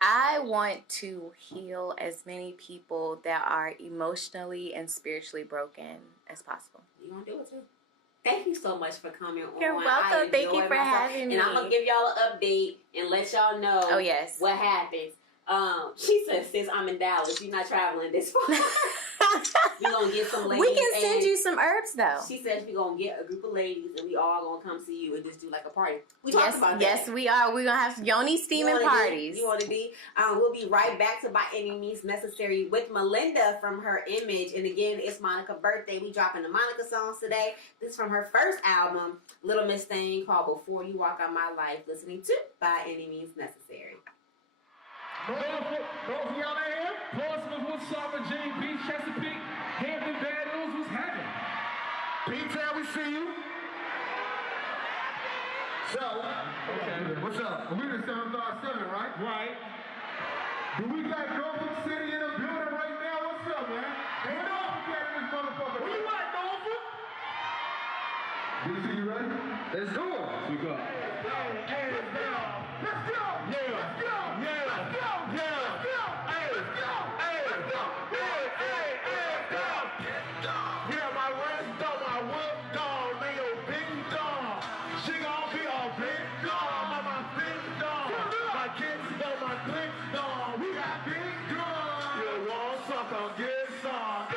I want to heal as many people that are emotionally and spiritually broken as possible. You're going to do it too. Thank you so much for coming on. You're welcome. Thank you enjoyed for myself. having me. And I'm gonna give y'all an update and let y'all know. Oh, yes. What happens. She said, "Sis, I'm in Dallas. You're not traveling this far. We gonna get some ladies. We can send and you some herbs though. She said we gonna get a group of ladies and we all gonna come see you and just do like a party. We talked about that. Yes, we are. We're gonna have yoni steaming parties. You want to be? We'll be right back to By Any Means Necessary with Melinda from her Image. And again, it's Monica's birthday. We dropping the Monica songs today. This is from her first album, Little Miss Thing, called Before You Walk Out My Life. Listening to By Any Means Necessary. North Carolina, Portsmouth, Woodstock, Virginia Beach, Chesapeake, Hampton, Bad News, what's happening? P-Town, we see you. So, okay, what's up? We the 757, right? Right. Do we got Norfolk City in the building right now? What's up, man? Ain't Norfolk in this motherfucker. Where you at, Norfolk? DC, you ready? Let's do it. We go. Let's go. Yeah. Let's go. Yeah. Let's go. Yeah. Let's go. Hey. Let's go. Hey. Let's go. Hey. Let's go. Yeah, my red dog, my wood dog, man, your big dog. She gon' be a big dog, my big dog. My kids know my big dog. We got big dogs. You want some, come get some.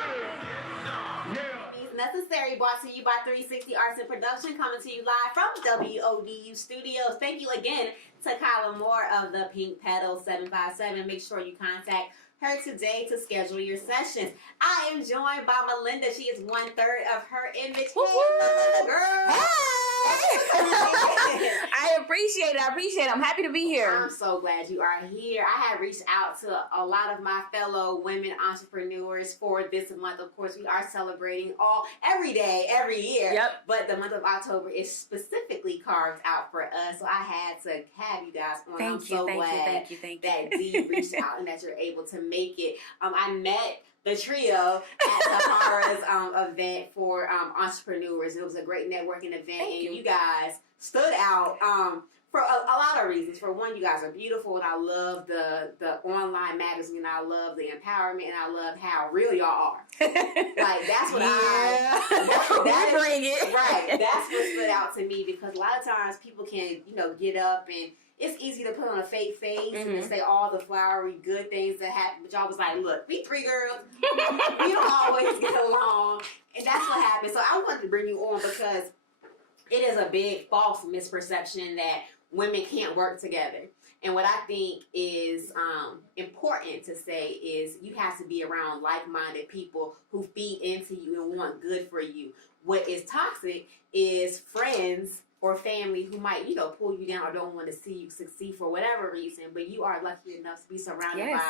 Yeah. Necessary, brought to you by 360 Arts and Production, coming to you live from WODU Studios. Thank you again to Kyla Moore of the Pink Pedal 757. Make sure you contact her today to schedule your sessions. I am joined by Melinda. She is 1/3 of her Image. Hey, girl. I appreciate it. I'm happy to be here. I'm so glad you are here. I have reached out to a lot of my fellow women entrepreneurs for this month. Of course, we are celebrating every day, every year. Yep. But the month of October is specifically carved out for us. So I had to have you guys on. I'm so glad that Dee reached out and that you're able to make it. I met the trio at Tahara's event for entrepreneurs. It was a great networking event, you guys stood out for a lot of reasons. For one, you guys are beautiful, and I love the online magazine. I love the empowerment, and I love how real y'all are. Like that's what that bring it right. That's what stood out to me, because a lot of times people can get up and it's easy to put on a fake face and say all the flowery good things that happen. But y'all was like, look, we three girls, we don't always get along. And that's what happened. So I wanted to bring you on because it is a big false misperception that women can't work together. And what I think is important to say is you have to be around like-minded people who feed into you and want good for you. What is toxic is friends or family who might, pull you down or don't want to see you succeed for whatever reason, but you are lucky enough to be surrounded by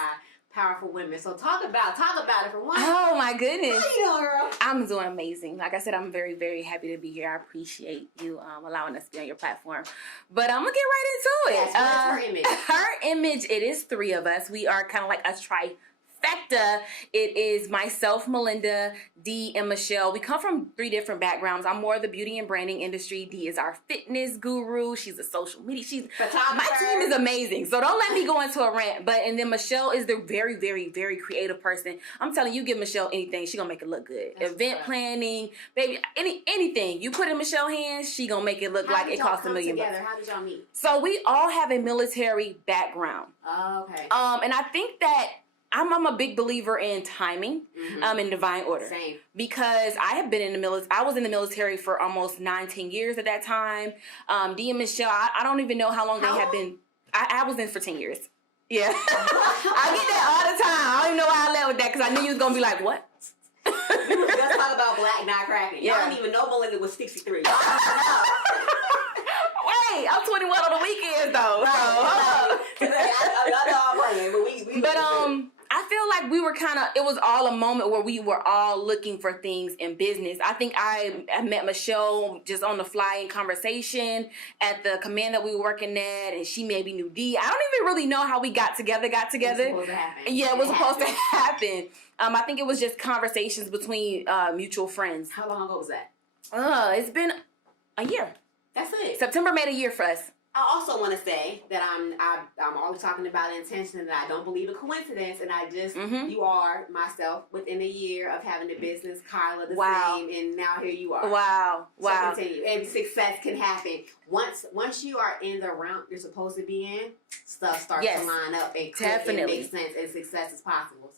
powerful women. So talk about it for one. Oh my goodness. How you doing, girl? I'm doing amazing. Like I said, I'm very, very happy to be here. I appreciate you allowing us to be on your platform. But I'm gonna get right into it. Yes, what's her image? Her image, it is three of us. We are kind of like a trifecta. It is myself, Melinda, Dee, and Michelle. We come from three different backgrounds. I'm more of the beauty and branding industry. Dee is our fitness guru. She's a social media. My team is amazing. So don't let me go into a rant. And then Michelle is the very, very, very creative person. I'm telling you, give Michelle anything, she gonna make it look good. That's Event planning, baby, anything you put in Michelle's hands, she gonna make it look like it costs $1 million. How did y'all meet? So we all have a military background. Oh, okay. And I think that I'm a big believer in timing, in divine order. Same. Because I have been in the military. I was in the military for almost 19 years at that time. Dee and Michelle, I don't even know how long they have been. I was in for 10 years. Yeah. I get that all the time. I don't even know why I left with that, because I knew you was going to be like, what? We were just talking about black not cracking. Yeah. I don't even know Melinda was 63. Wait, I'm 21 on the weekends, though. Right. I know I'm playing, but I feel like we were it was all a moment where we were all looking for things in business. I think I met Michelle just on the fly in conversation at the command that we were working at, and she maybe knew Dee. I don't even really know how we got together. It was supposed to happen. Yeah, it was supposed to happen. I think it was just conversations between mutual friends. How long ago was that? It's been a year. That's it. September made a year for us. I also want to say that I'm always talking about intention, and I don't believe a coincidence. And I just you are myself within a year of having the business, Kyla the same, and now here you are. Wow. So continue, and success can happen once you are in the realm you're supposed to be in. Stuff starts to line up and definitely make sense, and success is possible.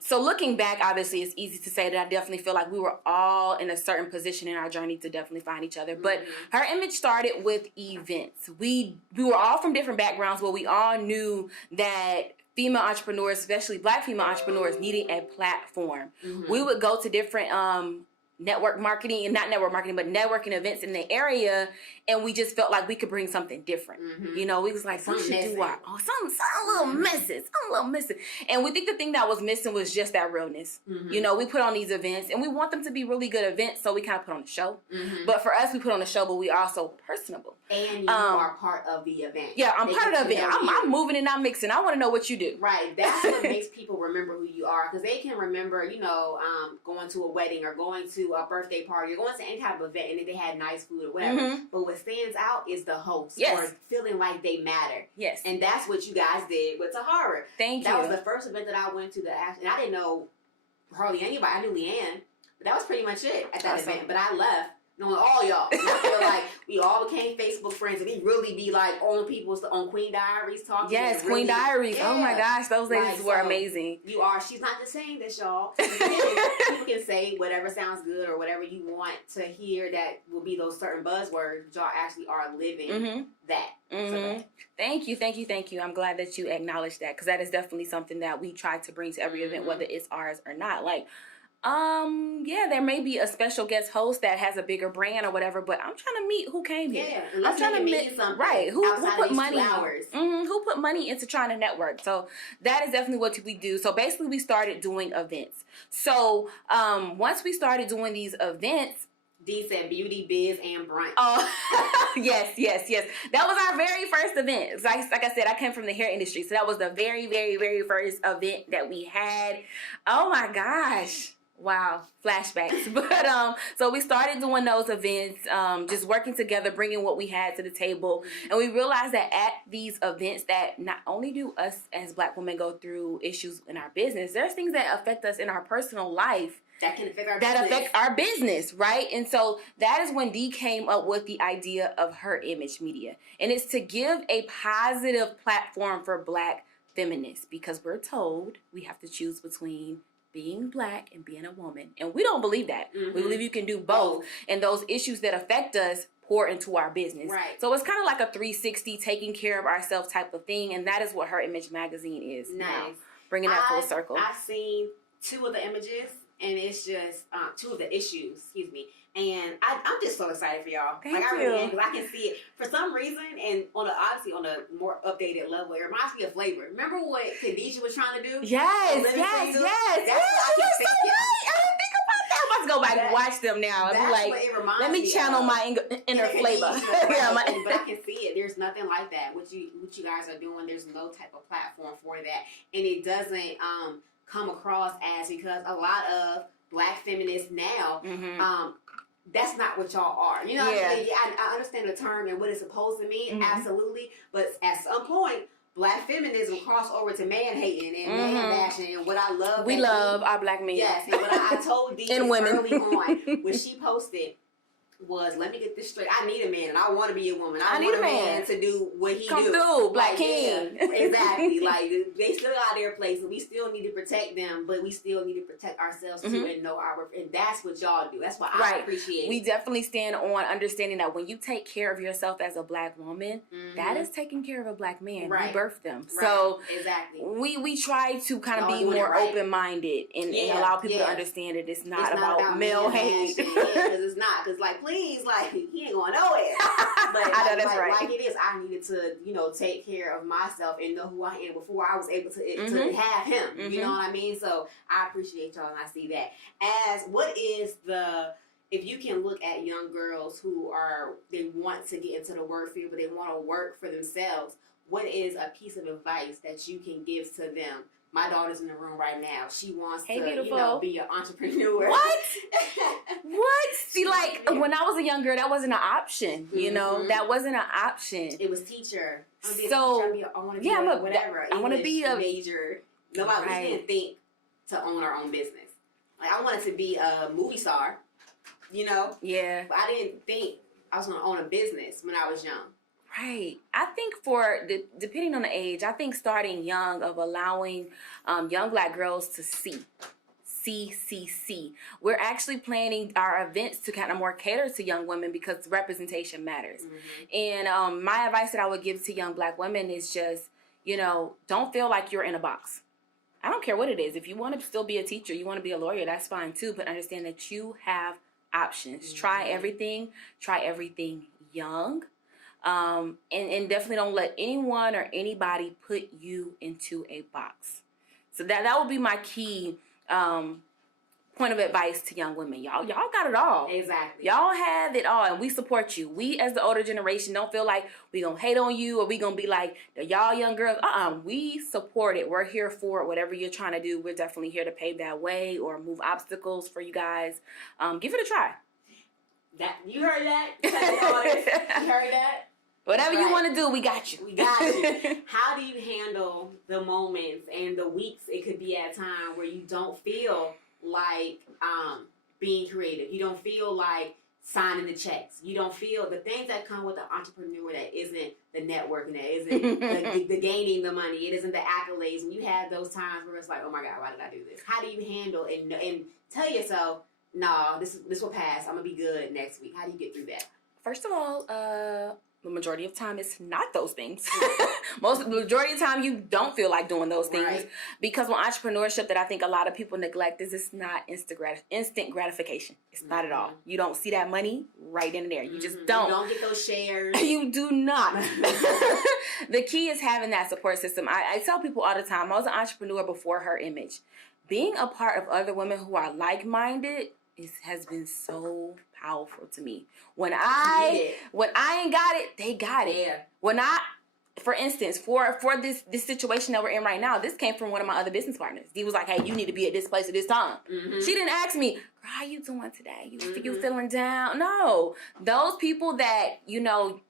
So looking back, obviously, it's easy to say that I definitely feel like we were all in a certain position in our journey to definitely find each other. But her image started with events. We were all from different backgrounds, but we all knew that female entrepreneurs, especially Black female entrepreneurs, needed a platform. We would go to different networking events in the area, and we just felt like we could bring something different. You know, we was like, we should do something a little missing. And we think the thing that was missing was just that realness. You know, we put on these events, and we want them to be really good events, so we kind of put on a show. But for us, we put on a show, but we are also personable. And you are part of the event. Yeah, I'm part of the event. I'm moving and I'm mixing. I want to know what you do. Right. That's what makes people remember who you are, because they can remember, you know, going to a wedding or going to a birthday party or going to any type of event, and if they had nice food or whatever. But what stands out is the host or feeling like they matter. Yes. And that's what you guys did with Tahara. Thank you. That was the first event that I went to, and I didn't know hardly anybody. I knew Leanne, but that was pretty much it at that event. But I left knowing all y'all. And I feel like we all became Facebook friends, and we really be like on people's on Queen Diaries talking. Yes, really, Queen Diaries. Oh my gosh, those ladies were amazing. You are. She's not the same as y'all. People can say whatever sounds good or whatever you want to hear that will be those certain buzzwords. Y'all actually are living that. So Thank you. I'm glad that you acknowledged that, because that is definitely something that we try to bring to every event, whether it's ours or not. Like, there may be a special guest host that has a bigger brand or whatever, but I'm trying to meet who came here. Yeah, I'm trying to meet something. Right. Who put money? 2 hours. Who put money into trying to network? So that is definitely what we do. So basically, we started doing events. So once we started doing these events, D said beauty, biz, and brunch. Oh, yes. That was our very first event. Like I said, I came from the hair industry, so that was the very, very, very first event that we had. Oh my gosh. Wow, flashbacks. But so we started doing those events, just working together, bringing what we had to the table. And we realized that at these events that not only do us as Black women go through issues in our business, there's things that affect us in our personal life that can affect our business, right? And so that is when Dee came up with the idea of Her Image Media. And it's to give a positive platform for Black feminists, because we're told we have to choose between being Black and being a woman. And we don't believe that. We believe you can do both. And those issues that affect us pour into our business. Right. So it's kind of like a 360 taking care of ourselves type of thing. And that is what Her Image Magazine is. Nice. Now, bringing that full circle. I've seen 2 of the images, and it's just 2 of the issues, and I'm just so excited for y'all. Thank I you. really am, because I can see it for some reason, and obviously on a more updated level, it reminds me of Flavor. Remember what Khadijah was trying to do? Yes. That's what I You're can so right. I didn't think about that. I'm about to go back and watch them now. That's Like, what it reminds let me channel of. my inner Flavor. Right. But I can see it. There's nothing like that. What you guys are doing, there's no type of platform for that, and it doesn't come across as, because a lot of Black feminists now, that's not what y'all are. You know what I mean? I understand the term and what it's supposed to mean, absolutely. But at some point, Black feminism crossed over to man hating and man bashing. And what I love, we love our Black men. Yes, and what I told Dee and women early on when she posted was, let me get this straight. I need a man, and I want to be a woman. I want a man to do what he come do. through, Black King. Yeah, exactly. Like, they still got their place, and we still need to protect them, but we still need to protect ourselves too, and know and that's what y'all do. That's what I appreciate. We definitely stand on understanding that when you take care of yourself as a Black woman, that is taking care of a Black man. Right. We birthed them. Right. So exactly. We try to kind of Y'all be doing more it right. open-minded and allow people to understand that it's not about male hate. Because it's not. Because, like, please, like, he ain't going nowhere. But I know that's right. Like it is, I needed to, take care of myself and know who I am before I was able to have him. You know what I mean? So I appreciate y'all, and I see that. As what is if you can look at young girls who they want to get into the work field, but they want to work for themselves, what is a piece of advice that you can give to them? My daughter's in the room right now. She wants to, beautiful. be an entrepreneur. What? What? See, like, when I was a young girl, that wasn't an option. You know, that wasn't an option. It was teacher. I want to be whatever. I want to be a major. Nobody we didn't think to own our own business. Like, I wanted to be a movie star, Yeah. But I didn't think I was going to own a business when I was young. Right. I think depending on the age, I think starting young of allowing young Black girls to see. We're actually planning our events to kind of more cater to young women because representation matters. And my advice that I would give to young Black women is just, don't feel like you're in a box. I don't care what it is. If you want to still be a teacher, you want to be a lawyer, that's fine too. But understand that you have options. Try everything young. And definitely don't let anyone or anybody put you into a box. So that would be my key point of advice to young women. Y'all got it all. Exactly. Y'all have it all, and we support you. We, as the older generation, don't feel like we gonna hate on you or we gonna be like, y'all young girls. We support it. We're here for it. Whatever you're trying to do, we're definitely here to pave that way or move obstacles for you guys. Give it a try. You heard that? You heard that? Whatever you want to do, we got you. We got you. How do you handle the moments and the weeks it could be at a time where you don't feel like being creative? You don't feel like signing the checks. You don't feel the things that come with an entrepreneur that isn't the networking, that isn't the gaining the money. It isn't the accolades. And you have those times where it's like, oh my God, why did I do this? How do you handle and tell yourself, nah, this will pass. I'm going to be good next week. How do you get through that? First of all, the majority of time it's not those things. The majority of the time you don't feel like doing those things. Right. Because with entrepreneurship that I think a lot of people neglect is it's not instant gratification. It's not at all. You don't see that money right in there. You just don't. You don't get those shares. You do not. The key is having that support system. I tell people all the time, I was an entrepreneur before her image. Being a part of other women who are like-minded has been so powerful to me. When I ain't got it, they got it. Yeah. For instance, for this situation that we're in right now, this came from one of my other business partners. He was like, hey, you need to be at this place at this time. She didn't ask me, girl, how you doing today? You feeling down? No. Those people that, you know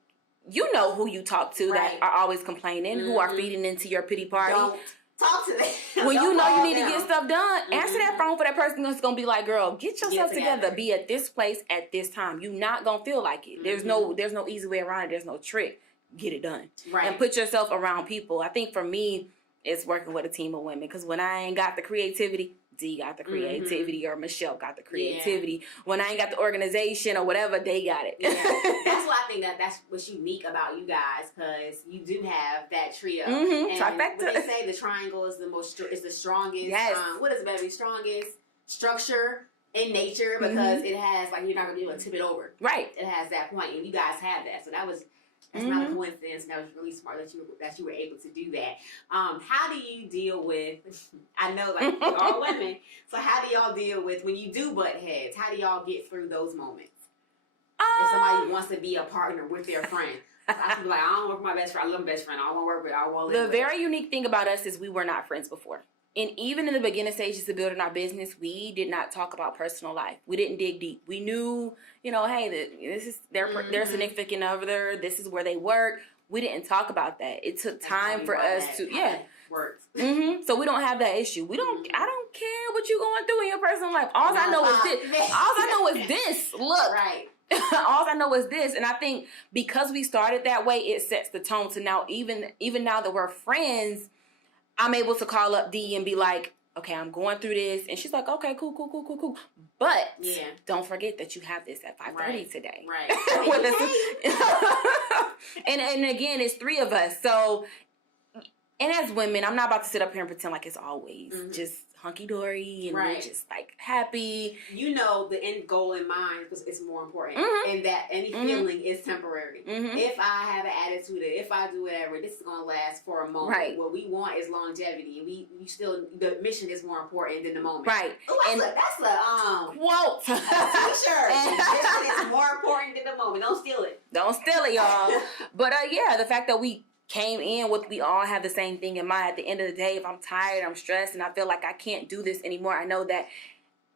who you talk to that are always complaining, who are feeding into your pity party. Don't talk to them. When you know you need to get stuff done, answer that phone for that person that's going to be like, girl, get yourself together. Be at this place at this time. You're not going to feel like it. There's no easy way around it. There's no trick. Get it done. Right. And put yourself around people. I think for me, it's working with a team of women. Because when I ain't got the creativity, D got the creativity or Michelle got the creativity. Yeah. When I ain't got the organization or whatever, they got it. Yeah. That's why I think that's what's unique about you guys, because you do have that trio. And what they say, the triangle is the strongest. Yes. What is it, baby? Strongest structure in nature, because it has, like, you're not gonna be able to tip it over. Right. It has that point, and you guys have that. So that's not a coincidence. That was really smart that you were able to do that. How do you deal with? I know, like, we're all women. So how do y'all deal with when you do butt heads? How do y'all get through those moments? If somebody wants to be a partner with their friend, I feel like, I don't work with my best friend. I love my best friend. I don't want to work with. I want to live with. The very unique thing about us is we were not friends before. And even in the beginning stages of building our business, we did not talk about personal life. We didn't dig deep. We knew, hey, this is their significant other. This is where they work. We didn't talk about that. It took time for us to, works. So we don't have that issue. I don't care what you're going through in your personal life. All I know is this. All I know is this. Look. Right. All I know is this. And I think because we started that way, it sets the tone to now, even now that we're friends, I'm able to call up D and be like, okay, I'm going through this. And she's like, okay, cool. But don't forget that you have this at 5:30 today. Right. And again, it's 3 of us. So, and as women, I'm not about to sit up here and pretend like it's always just hunky-dory and we're just like happy. You know the end goal in mind is more important, and that any feeling is temporary. If I have an attitude, if I do whatever, this is gonna last for a moment. Right. What we want is longevity, and we still, the mission is more important than the moment. Right. Oh, that's the quote. T-shirt. The mission is more important than the moment. Don't steal it. Don't steal it, y'all. But the fact that we came in with we all have the same thing in mind. At the end of the day, if I'm tired, I'm stressed, and I feel like I can't do this anymore, I know that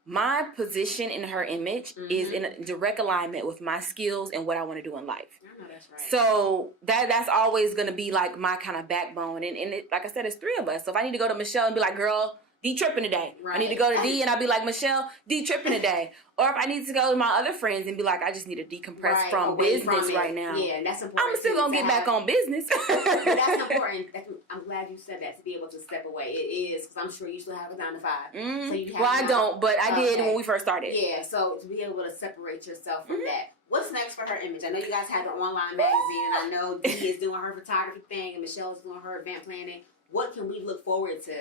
my position in her image is in a direct alignment with my skills and what I want to do in life. I know that's right. So that's always going to be like my kind of backbone. And it, like I said, it's 3 of us. So if I need to go to Michelle and be like, girl, D tripping today. Right. I need to go to D and I'll be like, Michelle, D tripping today. Or if I need to go to my other friends and be like, I just need to decompress from away business from it. right now. Yeah, that's important. I'm still going to get back on business. But that's important. I'm glad you said that, to be able to step away. It is, because I'm sure you still have a 9 to 5. So you have I don't, but I did when we first started. Yeah, so to be able to separate yourself from that. What's next for her image? I know you guys have an online magazine, and I know Dee is doing her photography thing, and Michelle is doing her event planning. What can we look forward to?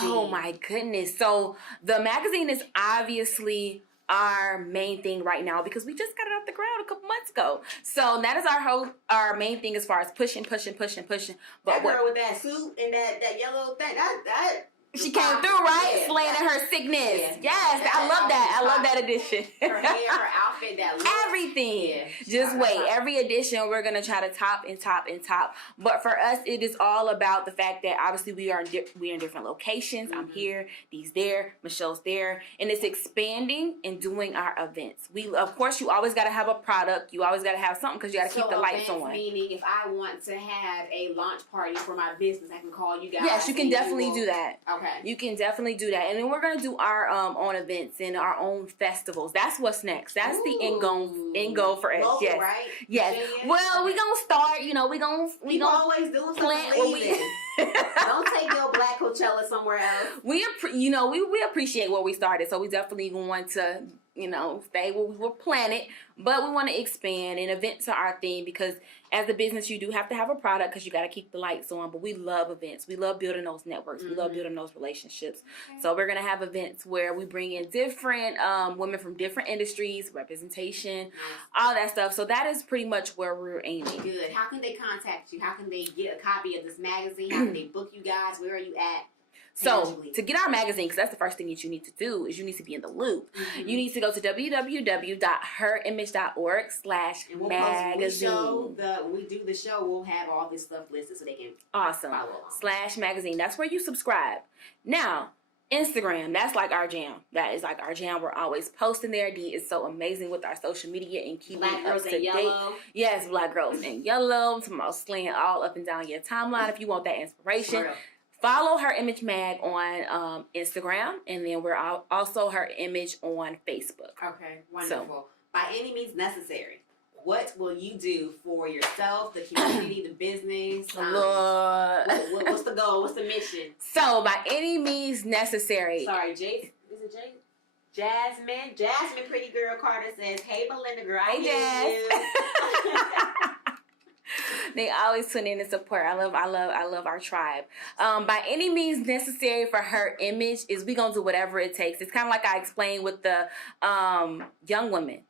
Oh my goodness. So the magazine is obviously our main thing right now because we just got it off the ground a couple months ago. So that is our main thing as far as pushing. But That girl with that suit and that yellow thing, that she came through, right? Yeah, Slaying in her sickness. Yeah. Yes, I love that. I love that addition. her hair, her outfit, that look. Everything. Yeah. Just wait. Every edition, we're going to try to top and top and top. But for us, it is all about the fact that obviously we are in different locations. I'm here, Dee's there, Michelle's there. And it's expanding and doing our events. Of course, you always got to have a product. You always got to have something because you got to keep the lights on. Meaning, if I want to have a launch party for my business, I can call you guys. Yes, you can definitely do that. Okay. You can definitely do that. And then we're going to do our own events and our own festivals. That's what's next. That's the end goal for us. Local, yes. right? Yes. Virginia? Well, we're going to start, we going to always doing plant something. what we Don't take your Black Coachella somewhere else. we appreciate what we started. So we definitely want to, stay where we were planted, but we want to expand, and events are our thing because as a business, you do have to have a product because you got to keep the lights on, but we love events. We love building those networks. We love building those relationships. Okay. So we're going to have events where we bring in different women from different industries, representation, all that stuff. So that is pretty much where we're aiming. Good. How can they contact you? How can they get a copy of this magazine? How can they book you guys? Where are you at? So to get our magazine, because that's the first thing that you need to do, is you need to be in the loop. You need to go to www.herimage.org/magazine. When we do the show, we'll have all this stuff listed so they can follow along. /magazine. That's where you subscribe. Now, Instagram, that's like our jam. That is like our jam. We're always posting there. Dee is so amazing with our social media and keeping Black up girls to in date. yellow. Yes, Black girls in yellow. Tomorrow slaying all up and down your timeline if you want that inspiration. Follow Her Image Mag on Instagram, and then we're also Her Image on Facebook. Okay, wonderful. So, by any means necessary, what will you do for yourself, the community, the business? What's the goal? What's the mission? So, by any means necessary. Sorry, Jay. Is it Jay? Jasmine, pretty girl Carter says, "Hey, Melinda girl, hey, Jazz." They always tune in and support. I love our tribe. By any means necessary for Her Image is we gonna do whatever it takes. It's kind of like I explained with the young women.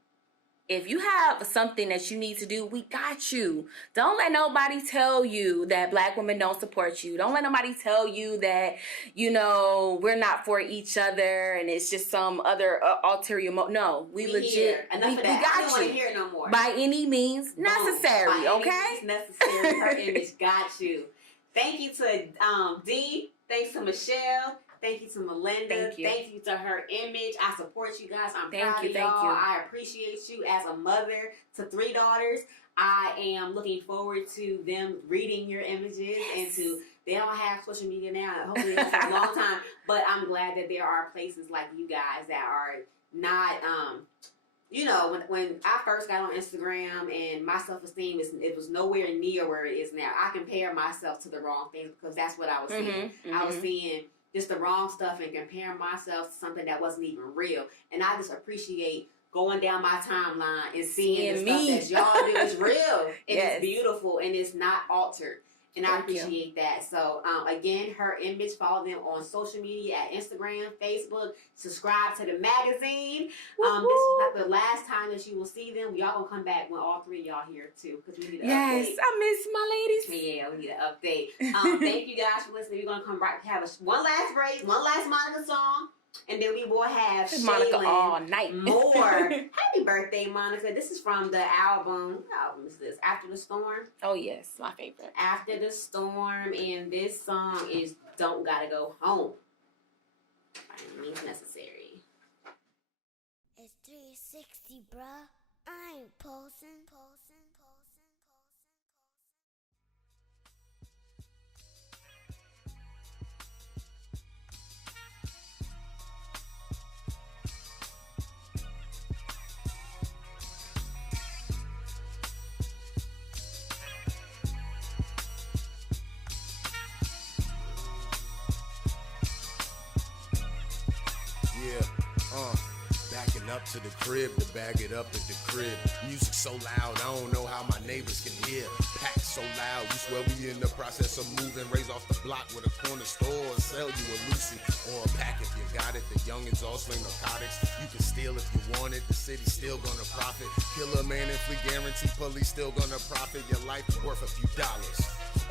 If you have something that you need to do, we got you. Don't let nobody tell you that Black women don't support you. Don't let nobody tell you that, we're not for each other and it's just some other ulterior motive. No, we legit. Enough of that. We got I don't want to you. hear it no more. By any means necessary, By okay? any means necessary. Her Image got you. Thank you to Dee. Thanks to Michelle. Thank you to Melinda. Thank you to Her Image. I support you guys. I'm proud of y'all. I appreciate you as a mother to 3 daughters. I am looking forward to them reading your images and they don't have social media now. Hopefully it's a long time. But I'm glad that there are places like you guys that are not, when I first got on Instagram and my self-esteem, it was nowhere near where it is now. I compare myself to the wrong things because that's what I was seeing. I was seeing just the wrong stuff and comparing myself to something that wasn't even real. And I just appreciate going down my timeline and seeing the stuff that y'all do is real. And it's beautiful and it's not altered. And I appreciate that. So, again, Her Image, follow them on social media at Instagram, Facebook. Subscribe to the magazine. This is not the last time that you will see them. Y'all gonna come back when all 3 of y'all here too, because we need an update. Yes, I miss my ladies. Yeah, we need an update. Thank you guys for listening. We're gonna come right have one last break, one last Monica song. And then we will have Monica Shaylin all night. more. Happy birthday, Monica. This is from the album. What album is this? After the Storm? Oh, yes, my favorite. After the Storm. And this song is Don't Gotta Go Home. By any means necessary. It's 360, bruh. I ain't posing. Yeah, backing up to the crib to bag it up at the crib. Music so loud, I don't know how my neighbors can hear. Pack so loud, you swear we in the process of moving. Raise off the block with a corner store and sell you a Lucy or a pack if you got it. The youngins all sling narcotics. You can steal if you want it. The city's still gonna profit. Kill a man if we guarantee police still gonna profit. Your life worth a few dollars.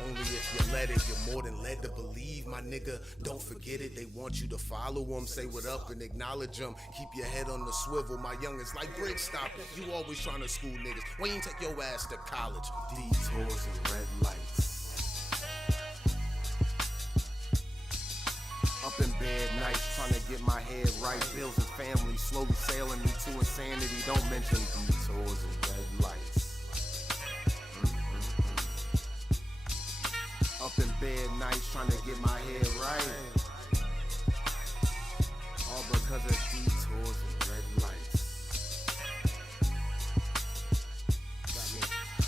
Only if you let it, you're more than led to believe, my nigga. Don't forget it, they want you to follow them. Say what up and acknowledge them. Keep your head on the swivel, my youngins like break stop it. You always trying to school niggas. Why you ain't take your ass to college? Detours and red lights. Up in bed nights, trying to get my head right. Bills and family slowly sailing me to insanity. Don't mention detours and red lights. Up in bed nights, trying to get my head right. All because of detours and red lights. Got me.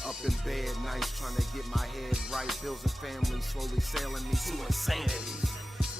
Up in bed nights, trying to get my head right. Bills and family slowly sailing me to insanity.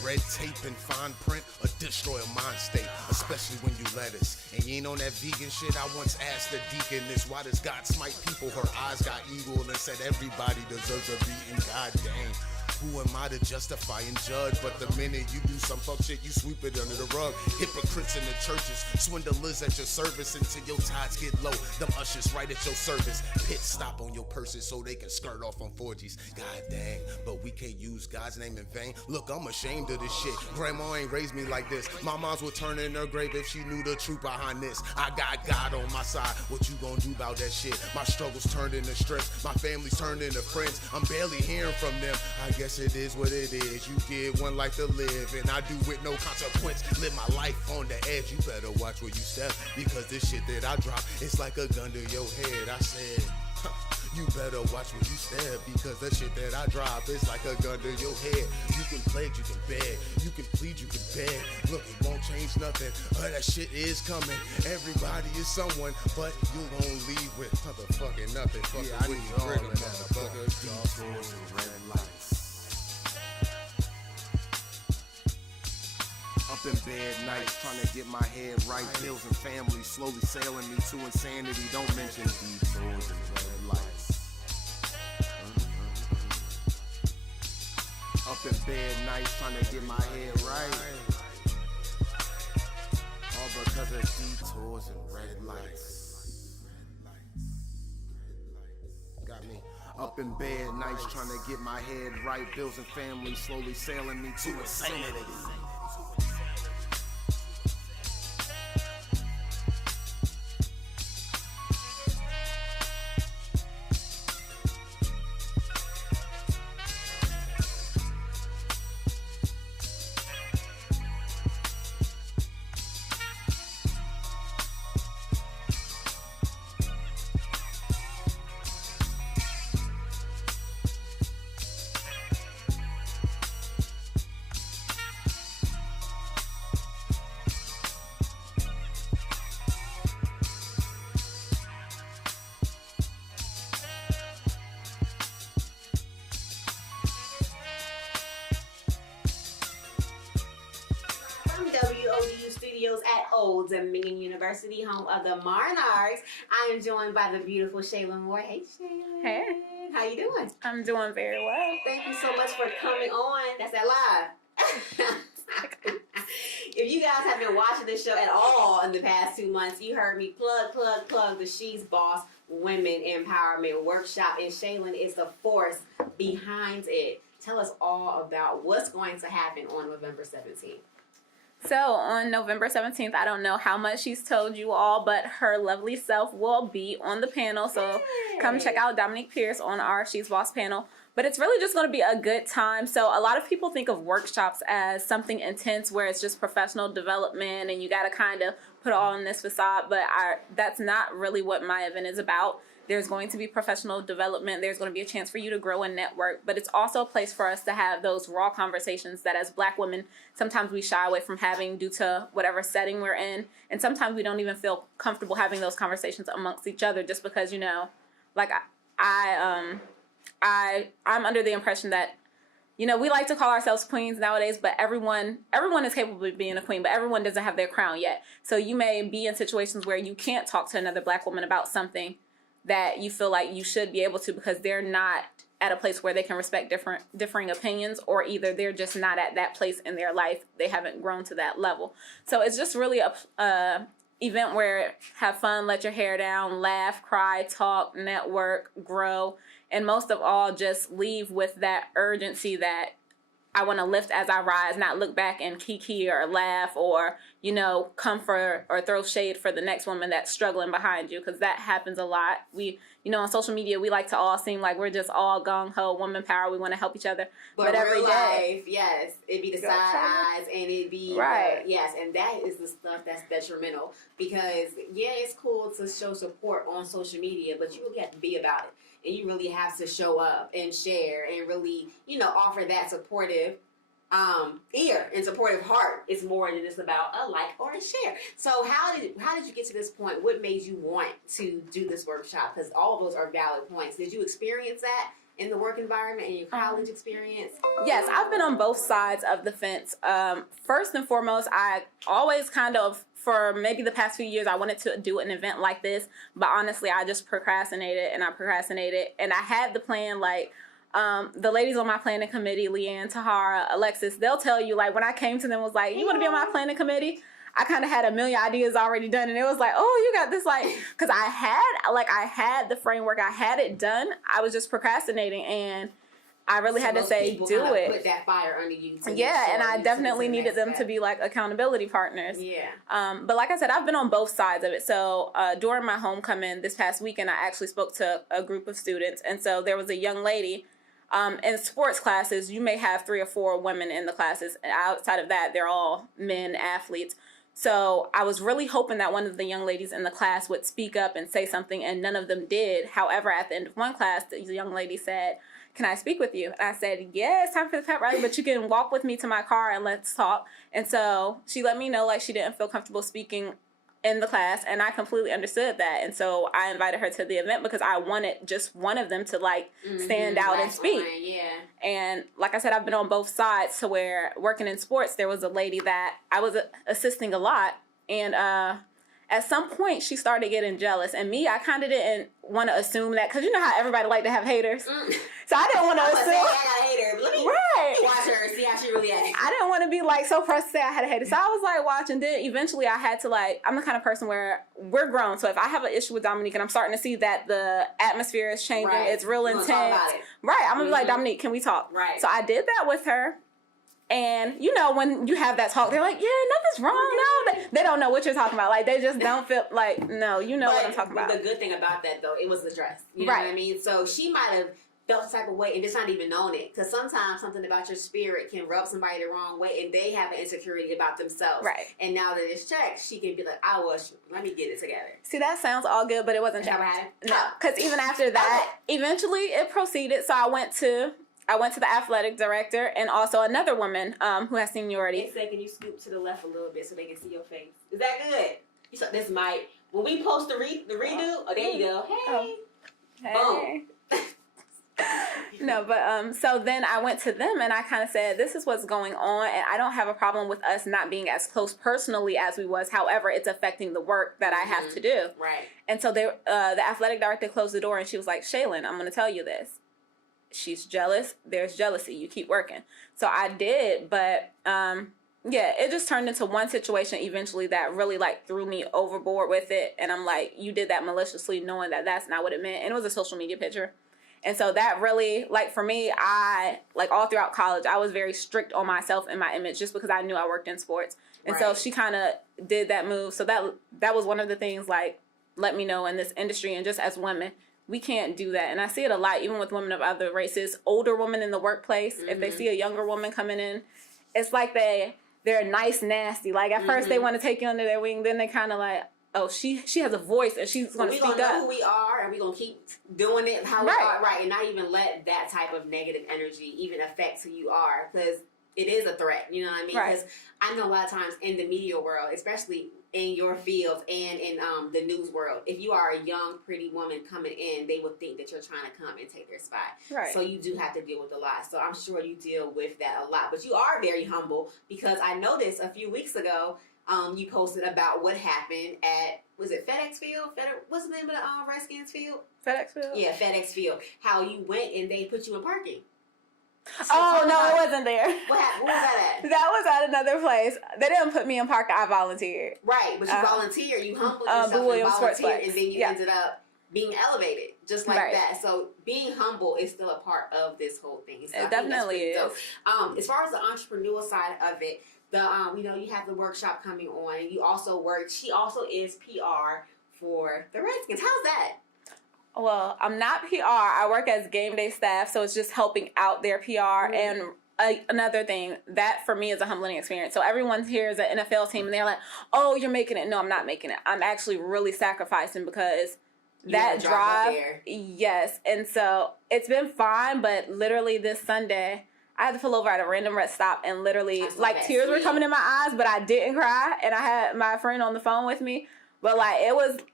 Red tape and fine print, a destroy a mind state, especially when you let us. And you ain't on that vegan shit. I once asked the deaconess, why does God smite people? Her eyes got evil and said everybody deserves a beating. God dang. Who am I to justify and judge? But the minute you do some fuck shit, you sweep it under the rug. Hypocrites in the churches, swindlers at your service until your tides get low. Them ushers right at your service. Pit stop on your purses so they can skirt off on 4Gs. God dang, but we can't use God's name in vain. Look, I'm ashamed of this shit. Grandma ain't raised me like this. My moms would turn in her grave if she knew the truth behind this. I got God on my side. What you gonna do about that shit? My struggles turned into stress. My family's turned into friends. I'm barely hearing from them. I guess it is what it is. You get one life to live, and I do with no consequence. Live my life on the edge. You better watch where you step, because this shit that I drop, it's like a gun to your head. I said, you better watch where you step, because that shit that I drop, it's like a gun to your head. You can pledge, you can beg, you can plead, you can beg. Look, it won't change nothing. That shit is coming. Everybody is someone, but you won't leave with motherfucking nothing. Fucking with you, all of that motherfucker. Detours and red lights. Up in bed nights, trying to get my head right. Bills and family slowly sailing me to insanity. Don't mention detours and red lights. Up in bed nights, trying to get my head right. All because of detours and red lights. Got me. Up in bed nights, trying to get my head right. Bills and family slowly sailing me to insanity. WODU Studios at Old Dominion University, home of the Monarchs. I am joined by the beautiful Shaylin Moore. Hey, Shaylin. Hey. How you doing? I'm doing very well. Thank you so much for coming on. That's that live. If you guys have been watching this show at all in the past 2 months, you heard me plug the She's Boss Women Empowerment Workshop, and Shaylin is the force behind it. Tell us all about what's going to happen on November 17th. So on November 17th, I don't know how much she's told you all, but her lovely self will be on the panel. So come check out Dominique Pierce on our She's Boss panel. But it's really just going to be a good time. So a lot of people think of workshops as something intense where it's just professional development and you got to kind of put all in this facade. But that's not really what my event is about. There's going to be professional development. There's going to be a chance for you to grow and network. But it's also a place for us to have those raw conversations that as Black women, sometimes we shy away from having due to whatever setting we're in. And sometimes we don't even feel comfortable having those conversations amongst each other just because, you know, like I'm under the impression that, you know, we like to call ourselves queens nowadays, but everyone is capable of being a queen, but everyone doesn't have their crown yet. So you may be in situations where you can't talk to another Black woman about something that you feel like you should be able to because they're not at a place where they can respect differing opinions, or either they're just not at that place in their life. They haven't grown to that level. So it's just really a event where have fun, let your hair down, laugh, cry, talk, network, grow, and most of all, just leave with that urgency that I want to lift as I rise, not look back and kiki or laugh or, you know, come for or throw shade for the next woman that's struggling behind you, because that happens a lot. We, you know, on social media, we like to all seem like we're just all gung-ho, woman power. We want to help each other. But every real day, life, yes, it'd be the side eyes and it'd be, right. Yes, and that is the stuff that's detrimental because, yeah, it's cool to show support on social media, but you really have to be about it. And you really have to show up and share and really, you know, offer that supportive ear and supportive heart. It's more than just about a like or a share. So how did you get to this point? What made you want to do this workshop? Because all of those are valid points. Did you experience that in the work environment and your college experience? Yes, I've been on both sides of the fence. First and foremost, I always kind of, for maybe the past few years, I wanted to do an event like this, but honestly, I just procrastinated. And I had the plan, like, the ladies on my planning committee, Leanne, Tahara, Alexis, they'll tell you, like, when I came to them, was like, you want to be on my planning committee? I kind of had a million ideas already done, and it was like, oh, you got this, like, because I had the framework, I had it done. I was just procrastinating, and I really had to say, do it. Put that fire under you. Yeah, and I definitely needed them to be like accountability partners. Yeah. But like I said, I've been on both sides of it. So during my homecoming this past weekend, I actually spoke to a group of students, and so there was a young lady. In sports classes, you may have 3 or 4 women in the classes. Outside of that, they're all men athletes. So I was really hoping that one of the young ladies in the class would speak up and say something, and none of them did. However, at the end of one class, the young lady said, can I speak with you? And I said, yeah, it's time for the pep rally, but you can walk with me to my car and let's talk. And so she let me know, like, she didn't feel comfortable speaking in the class, and I completely understood that. And so I invited her to the event because I wanted just one of them to, like, stand out and speak. Yeah. And like I said, I've been on both sides, to where working in sports, there was a lady that I was assisting a lot, and at some point she started getting jealous. And me, I kind of didn't want to assume that, because you know how everybody like to have haters. So I didn't want to assume. I got a hater. Let me watch her and see how she really acts. I didn't want to be like so pressed to say I had a hater. So I was like watching. Then eventually I had to, like, I'm the kind of person where we're grown. So if I have an issue with Dominique and I'm starting to see that the atmosphere is changing, it's real intense. Talk about it. Right. I'm going to be like, Dominique, can we talk? Right. So I did that with her. And, you know, when you have that talk, they're like, yeah, nothing's wrong. No, they don't know what you're talking about. Like, they just don't feel like, no, you know what I'm talking about. The good thing about that, though, it was addressed. You know what I mean? So she might have felt the type of way and just not even known it. Because sometimes something about your spirit can rub somebody the wrong way, and they have an insecurity about themselves. Right. And now that it's checked, she can be like, let me get it together. See, that sounds all good, but it wasn't checked. No, because even after that, eventually it proceeded. So I went to the athletic director and also another woman who has seniority. Next second, you scoop to the left a little bit so they can see your face. Is that good? You saw this mic. When we post the redo, there you go. Hey. Boom. No, but so then I went to them and I kind of said, this is what's going on, and I don't have a problem with us not being as close personally as we was. However, it's affecting the work that I have to do. Right. And so the athletic director closed the door and she was like, Shaylin, I'm going to tell you this. She's jealous. There's jealousy. You keep working. So I did, but yeah, it just turned into one situation eventually that really, like, threw me overboard with it. And I'm like, you did that maliciously, knowing that that's not what it meant. And it was a social media picture. And so that really, like for me, I, like all throughout college, I was very strict on myself and my image just because I knew I worked in sports. And so she kind of did that move. So that was one of the things, like, let me know in this industry, and just as women, we can't do that. And I see it a lot, even with women of other races, older women in the workplace. If they see a younger woman coming in, it's like they're nice, nasty. Like at first they want to take you under their wing, then they kind of like, oh, she has a voice and she's going to speak up. We're going to know who we are, and we're going to keep doing it how we are, right? And not even let that type of negative energy even affect who you are, because it is a threat, you know what I mean? Because I know a lot of times in the media world, especially in your field and in the news world, if you are a young, pretty woman coming in, they would think that you're trying to come and take their spot. Right. So you do have to deal with a lot. So I'm sure you deal with that a lot. But you are very humble, because I noticed a few weeks ago, you posted about what happened at, was it FedEx Field? What's the name of the Redskins field? FedEx Field? Yeah, FedEx Field. How you went and they put you in parking. So no, it wasn't there. What was that at? That was at another place. They didn't put me in parking. I volunteered. Right, but you volunteered. You humbled yourself and volunteered, and then you ended up being elevated, just like that. So being humble is still a part of this whole thing. So it definitely is. As far as the entrepreneurial side of it, you have the workshop coming on, and you also work. She also is PR for the Redskins. How's that? Well, I'm not PR. I work as game day staff, so it's just helping out their PR. And another thing, that for me is a humbling experience. So everyone here is an NFL team, and they're like, oh, you're making it. No, I'm not making it. I'm actually really sacrificing, because that drive. Yes. And so it's been fine, but literally this Sunday, I had to pull over at a random rest stop, and literally, like, tears were coming in my eyes, but I didn't cry. And I had my friend on the phone with me. But, like,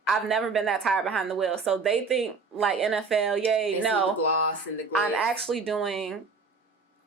I've never been that tired behind the wheel. So they think, like, NFL, yay, no. The gloss and the glitz. I'm actually doing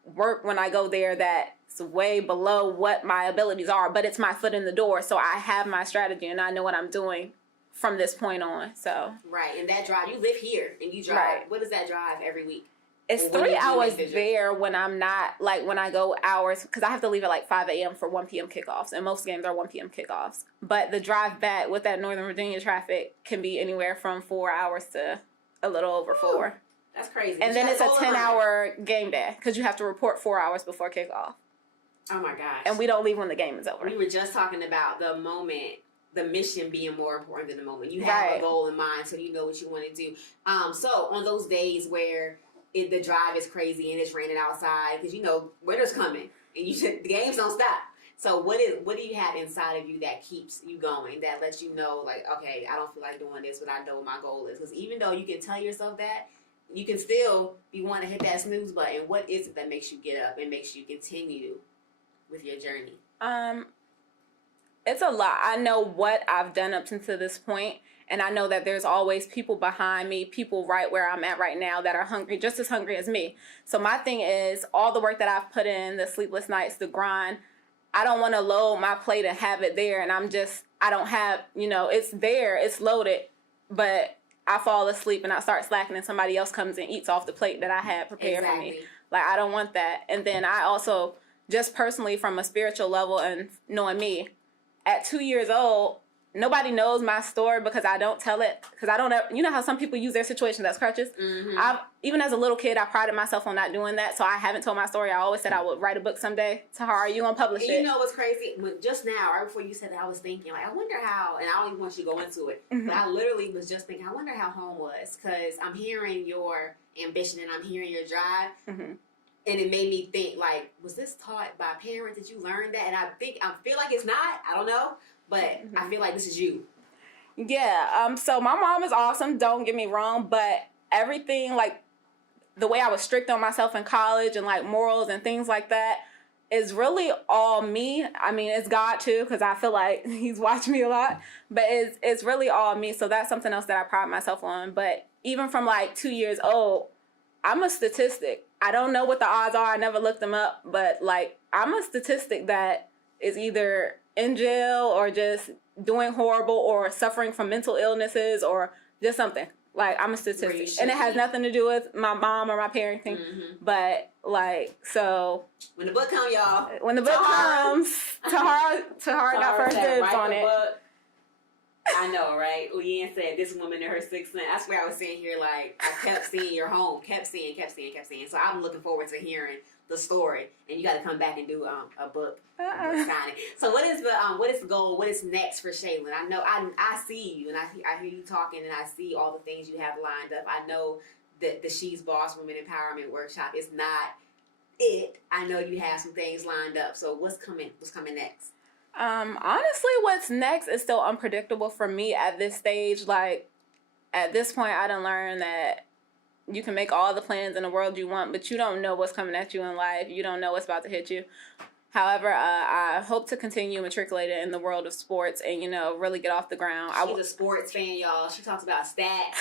work when I go there that's way below what my abilities are. But it's my foot in the door. So I have my strategy, and I know what I'm doing from this point on. So. Right. And that drive, you live here, and you drive. Right. What is that drive every week? It's 3 hours there when I'm not, like, when I go hours, because I have to leave at, like, 5 a.m. for 1 p.m. kickoffs, and most games are 1 p.m. kickoffs. But the drive back with that Northern Virginia traffic can be anywhere from 4 hours to a little over 4. That's crazy. And then it's a 10-hour game day, because you have to report 4 hours before kickoff. Oh, my gosh. And we don't leave when the game is over. We were just talking about the moment, the mission being more important than the moment. You have a goal in mind, so you know what you want to do. So on those days where the drive is crazy and it's raining outside, because winter's coming and the games don't stop. So what do you have inside of you that keeps you going, that lets you know, like, okay, I don't feel like doing this, but I know what my goal is? Because even though you can tell yourself that, you can still be wanting to hit that snooze button. What is it that makes you get up and makes you continue with your journey? It's a lot. I know what I've done up until this point. And I know that there's always people behind me, people right where I'm at right now that are hungry, just as hungry as me. So my thing is, all the work that I've put in, the sleepless nights, the grind, I don't want to load my plate and have it there. And I don't have, it's there, it's loaded, but I fall asleep and I start slacking and somebody else comes and eats off the plate that I had prepared for me. Like, I don't want that. And then I also, just personally from a spiritual level and knowing me, at 2 years old, nobody knows my story because I don't tell it. Because I don't ever, you know how some people use their situations as crutches? Mm-hmm. Even as a little kid, I prided myself on not doing that. So I haven't told my story. I always said I would write a book someday. Tahara, you gonna publish it? You know what's crazy? Just now, right before you said that, I was thinking, like, I wonder how, and I don't even want you to go into it, but I literally was just thinking, I wonder how home was. Because I'm hearing your ambition and I'm hearing your drive. Mm-hmm. And it made me think, like, was this taught by parents? Did you learn that? And I feel like it's not. I don't know. But I feel like this is you. Yeah. So my mom is awesome. Don't get me wrong. But everything, like, the way I was strict on myself in college and, like, morals and things like that is really all me. I mean, it's God, too, because I feel like he's watching me a lot. But it's really all me. So that's something else that I pride myself on. But even from, like, 2 years old, I'm a statistic. I don't know what the odds are. I never looked them up. But, like, I'm a statistic that is either in jail or just doing horrible or suffering from mental illnesses or just something. Like, I'm a statistic. And it has nothing to do with my mom or my parenting. Mm-hmm. But, like, so. When the book comes, y'all. When the book comes, Tahara got first dibs on it. I know, right? Leanne said this woman in her sixth sense. That's where I was sitting here, like, I kept seeing your home, kept seeing. So I'm looking forward to hearing the story, and you got to come back and do a book signing. So what is the goal? What is next for Shaylin? I know I see you, and I hear you talking, and I see all the things you have lined up. I know that the She's Boss Women Empowerment Workshop is not it. I know you have some things lined up. So what's coming next? Honestly, what's next is still unpredictable for me at this stage. Like, at this point, I done learned that you can make all the plans in the world you want, but you don't know what's coming at you in life. You don't know what's about to hit you. However, I hope to continue matriculated in the world of sports and, really get off the ground. She's a sports fan, y'all. She talks about stats.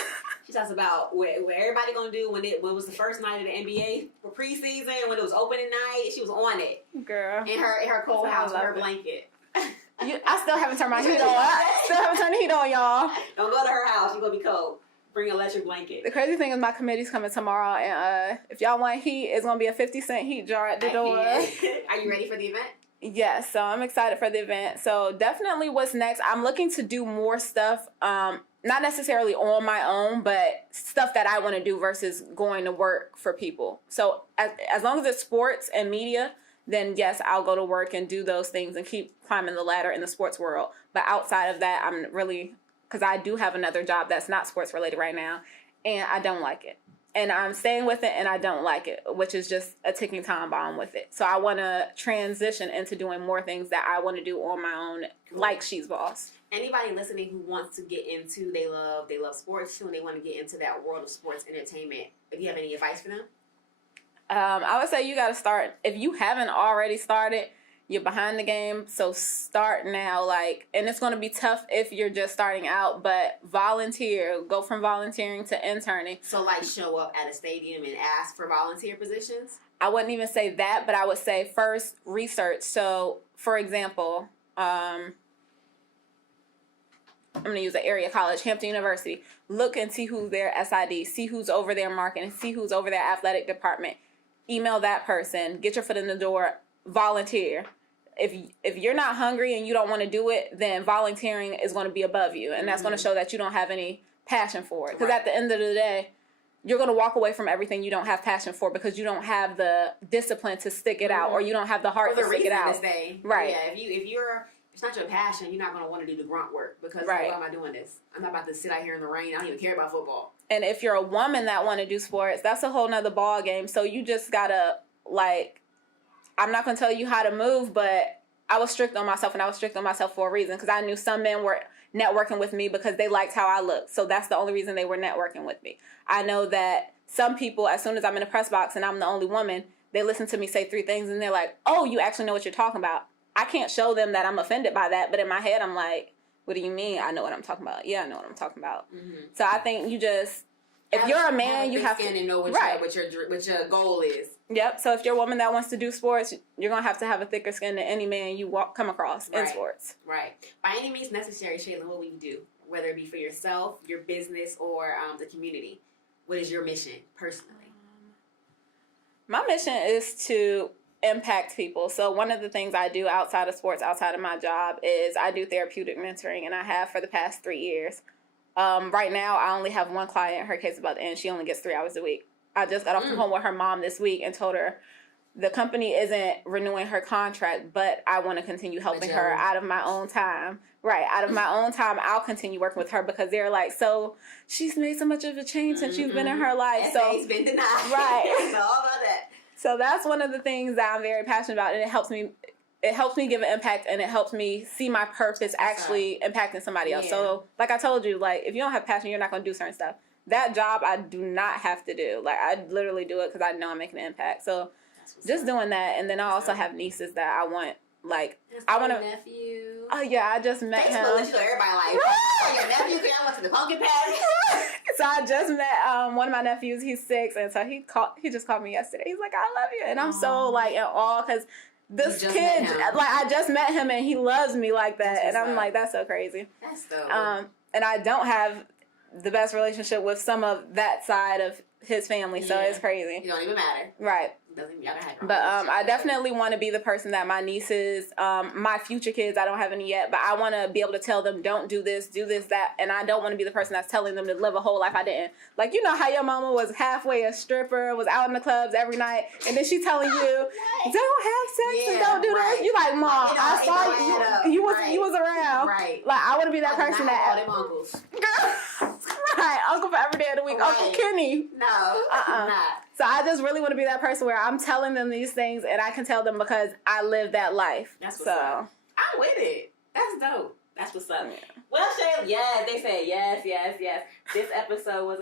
She talks about what everybody gonna do when it was the first night of the NBA for preseason, when it was opening night. She was on it. Girl. In her cold house with her blanket. I still haven't turned my heat on. I still haven't turned the heat on, y'all. Don't go to her house. You're going to be cold. Bring an electric blanket. The crazy thing is my committee's coming tomorrow, and if y'all want heat, it's going to be a 50-cent heat jar at the door. Are you ready for the event? Yes, so I'm excited for the event. So definitely what's next, I'm looking to do more stuff, not necessarily on my own, but stuff that I want to do versus going to work for people. So as long as it's sports and media, then yes, I'll go to work and do those things and keep climbing the ladder in the sports world. But outside of that, I'm really, because I do have another job that's not sports related right now, and I don't like it. And I'm staying with it, and I don't like it, which is just a ticking time bomb with it. So I want to transition into doing more things that I want to do on my own, like She's Boss. Anybody listening who wants to get into, they love sports too, and they want to get into that world of sports entertainment, do you have any advice for them? I would say you got to start. If you haven't already started, you're behind the game. So start now. And it's going to be tough if you're just starting out, but volunteer. Go from volunteering to interning. So show up at a stadium and ask for volunteer positions? I wouldn't even say that, but I would say first research. So for example, I'm going to use an area college, Hampton University. Look and see who's their SID. See who's over their marketing. See who's over their athletic department. Email that person, get your foot in the door, volunteer. If you're not hungry and you don't want to do it, then volunteering is going to be above you, and that's going to show that you don't have any passion for it. Because at the end of the day, you're going to walk away from everything you don't have passion for because you don't have the discipline to stick it out, or you don't have the heart to stick it out. Right. Yeah. If it's not your passion, you're not going to want to do the grunt work because why am I doing this? I'm not about to sit out here in the rain. I don't even care about football. And if you're a woman that want to do sports, that's a whole nother ball game. So you just gotta I'm not gonna tell you how to move, but I was strict on myself, and I was strict on myself for a reason because I knew some men were networking with me because they liked how I looked. So that's the only reason they were networking with me. I know that some people, as soon as I'm in a press box and I'm the only woman, they listen to me say 3 things and they're like, "Oh, you actually know what you're talking about." I can't show them that I'm offended by that, but in my head I'm like, what do you mean? I know what I'm talking about. Yeah, I know what I'm talking about. Mm-hmm. So I think you just, if you're a man, you have to know what your goal is. Yep. So if you're a woman that wants to do sports, you're gonna have to have a thicker skin than any man you come across in sports. Right. By any means necessary, Shaylin, what will you do? Whether it be for yourself, your business, or the community. What is your mission personally? My mission is to impact people. So one of the things I do outside of sports, outside of my job, is I do therapeutic mentoring, and I have for the past 3 years. Right now, I only have one client. Her case is about to end. She only gets 3 hours a week. I just got off the phone with her mom this week and told her the company isn't renewing her contract, but I want to continue helping her out of my own time. Right, out of my own time, I'll continue working with her because they're like, so she's made so much of a change since you've been in her life. So it's been denied. Right. All about that. So that's one of the things that I'm very passionate about, and it helps me give an impact, and it helps me see my purpose actually impacting somebody else. So like I told you, if you don't have passion, you're not going to do certain stuff. That job I do not have to do. I literally do it because I know I'm making an impact. So just doing that, and then I also have nieces that I want. I want to. Nephew. Oh yeah, I just met him. Let you know everybody your nephew. I went to the pumpkin patch. So I just met one of my nephews. He's 6, and so he just called me yesterday. He's like, "I love you," and I'm so in awe because this kid, I just met him, and he loves me like that, and I'm like, that's so crazy. That's dope. And I don't have the best relationship with some of that side of his family, so Yeah. it's crazy. It don't even matter. Right. Doesn't even matter. But I definitely want to be the person that my nieces, my future kids, I don't have any yet, but I want to be able to tell them, don't do this, that, and I don't want to be the person that's telling them to live a whole life I didn't. Like, you know how your mama was halfway a stripper, was out in the clubs every night, and then she telling you, don't have sex and don't do this. You like, Mom, You know, I saw you. You was around. Right. Like, I want to be that person that. All them uncles. Right, uncle for every day of the week, Right. Uncle Kenny. No, not. So I just really want to be that person where I'm telling them these things and I can tell them because I live that life. That's what's up. I'm with it. That's dope. That's what's up. Yeah. Well, Shay, yes, they said yes. This episode was,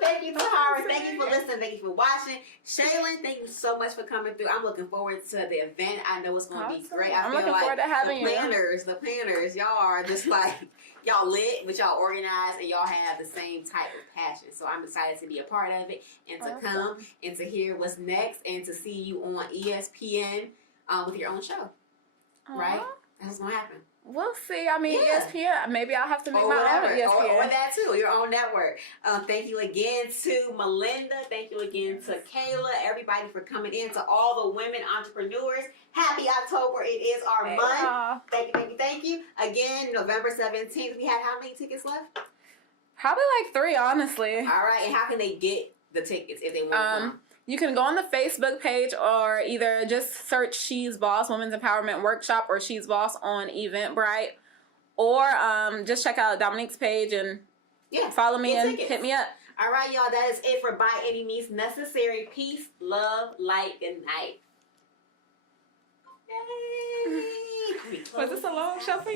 thank you, Tahara. Thank you for listening. Thank you for watching. Shaylin, thank you so much for coming through. I'm looking forward to the event. I know it's going to be great. I'm feel looking like forward to having the planners, y'all are just like, y'all lit, but y'all organized and y'all have the same type of passion. So I'm excited to be a part of it and to come and to hear what's next and to see you on ESPN with your own show. Right? That's what's going to happen. We'll see. I mean, ESPN. Maybe I'll have to make my own ESPN. Or that too, your own network. Thank you again to Melinda. Thank you again to Kayla. Everybody for coming in. To all the women entrepreneurs. Happy October. It is our month. Thank you. Again, November 17th. We have how many tickets left? Probably like 3, honestly. All right. And how can they get the tickets if they want to come? You can go on the Facebook page or either just search She's Boss Women's Empowerment Workshop or She's Boss on Eventbrite, or just check out Dominique's page and follow me and hit me up. All right, y'all. That is it for By Any Means Necessary. Peace, love, light, good night. Yay! Was this a long show for you?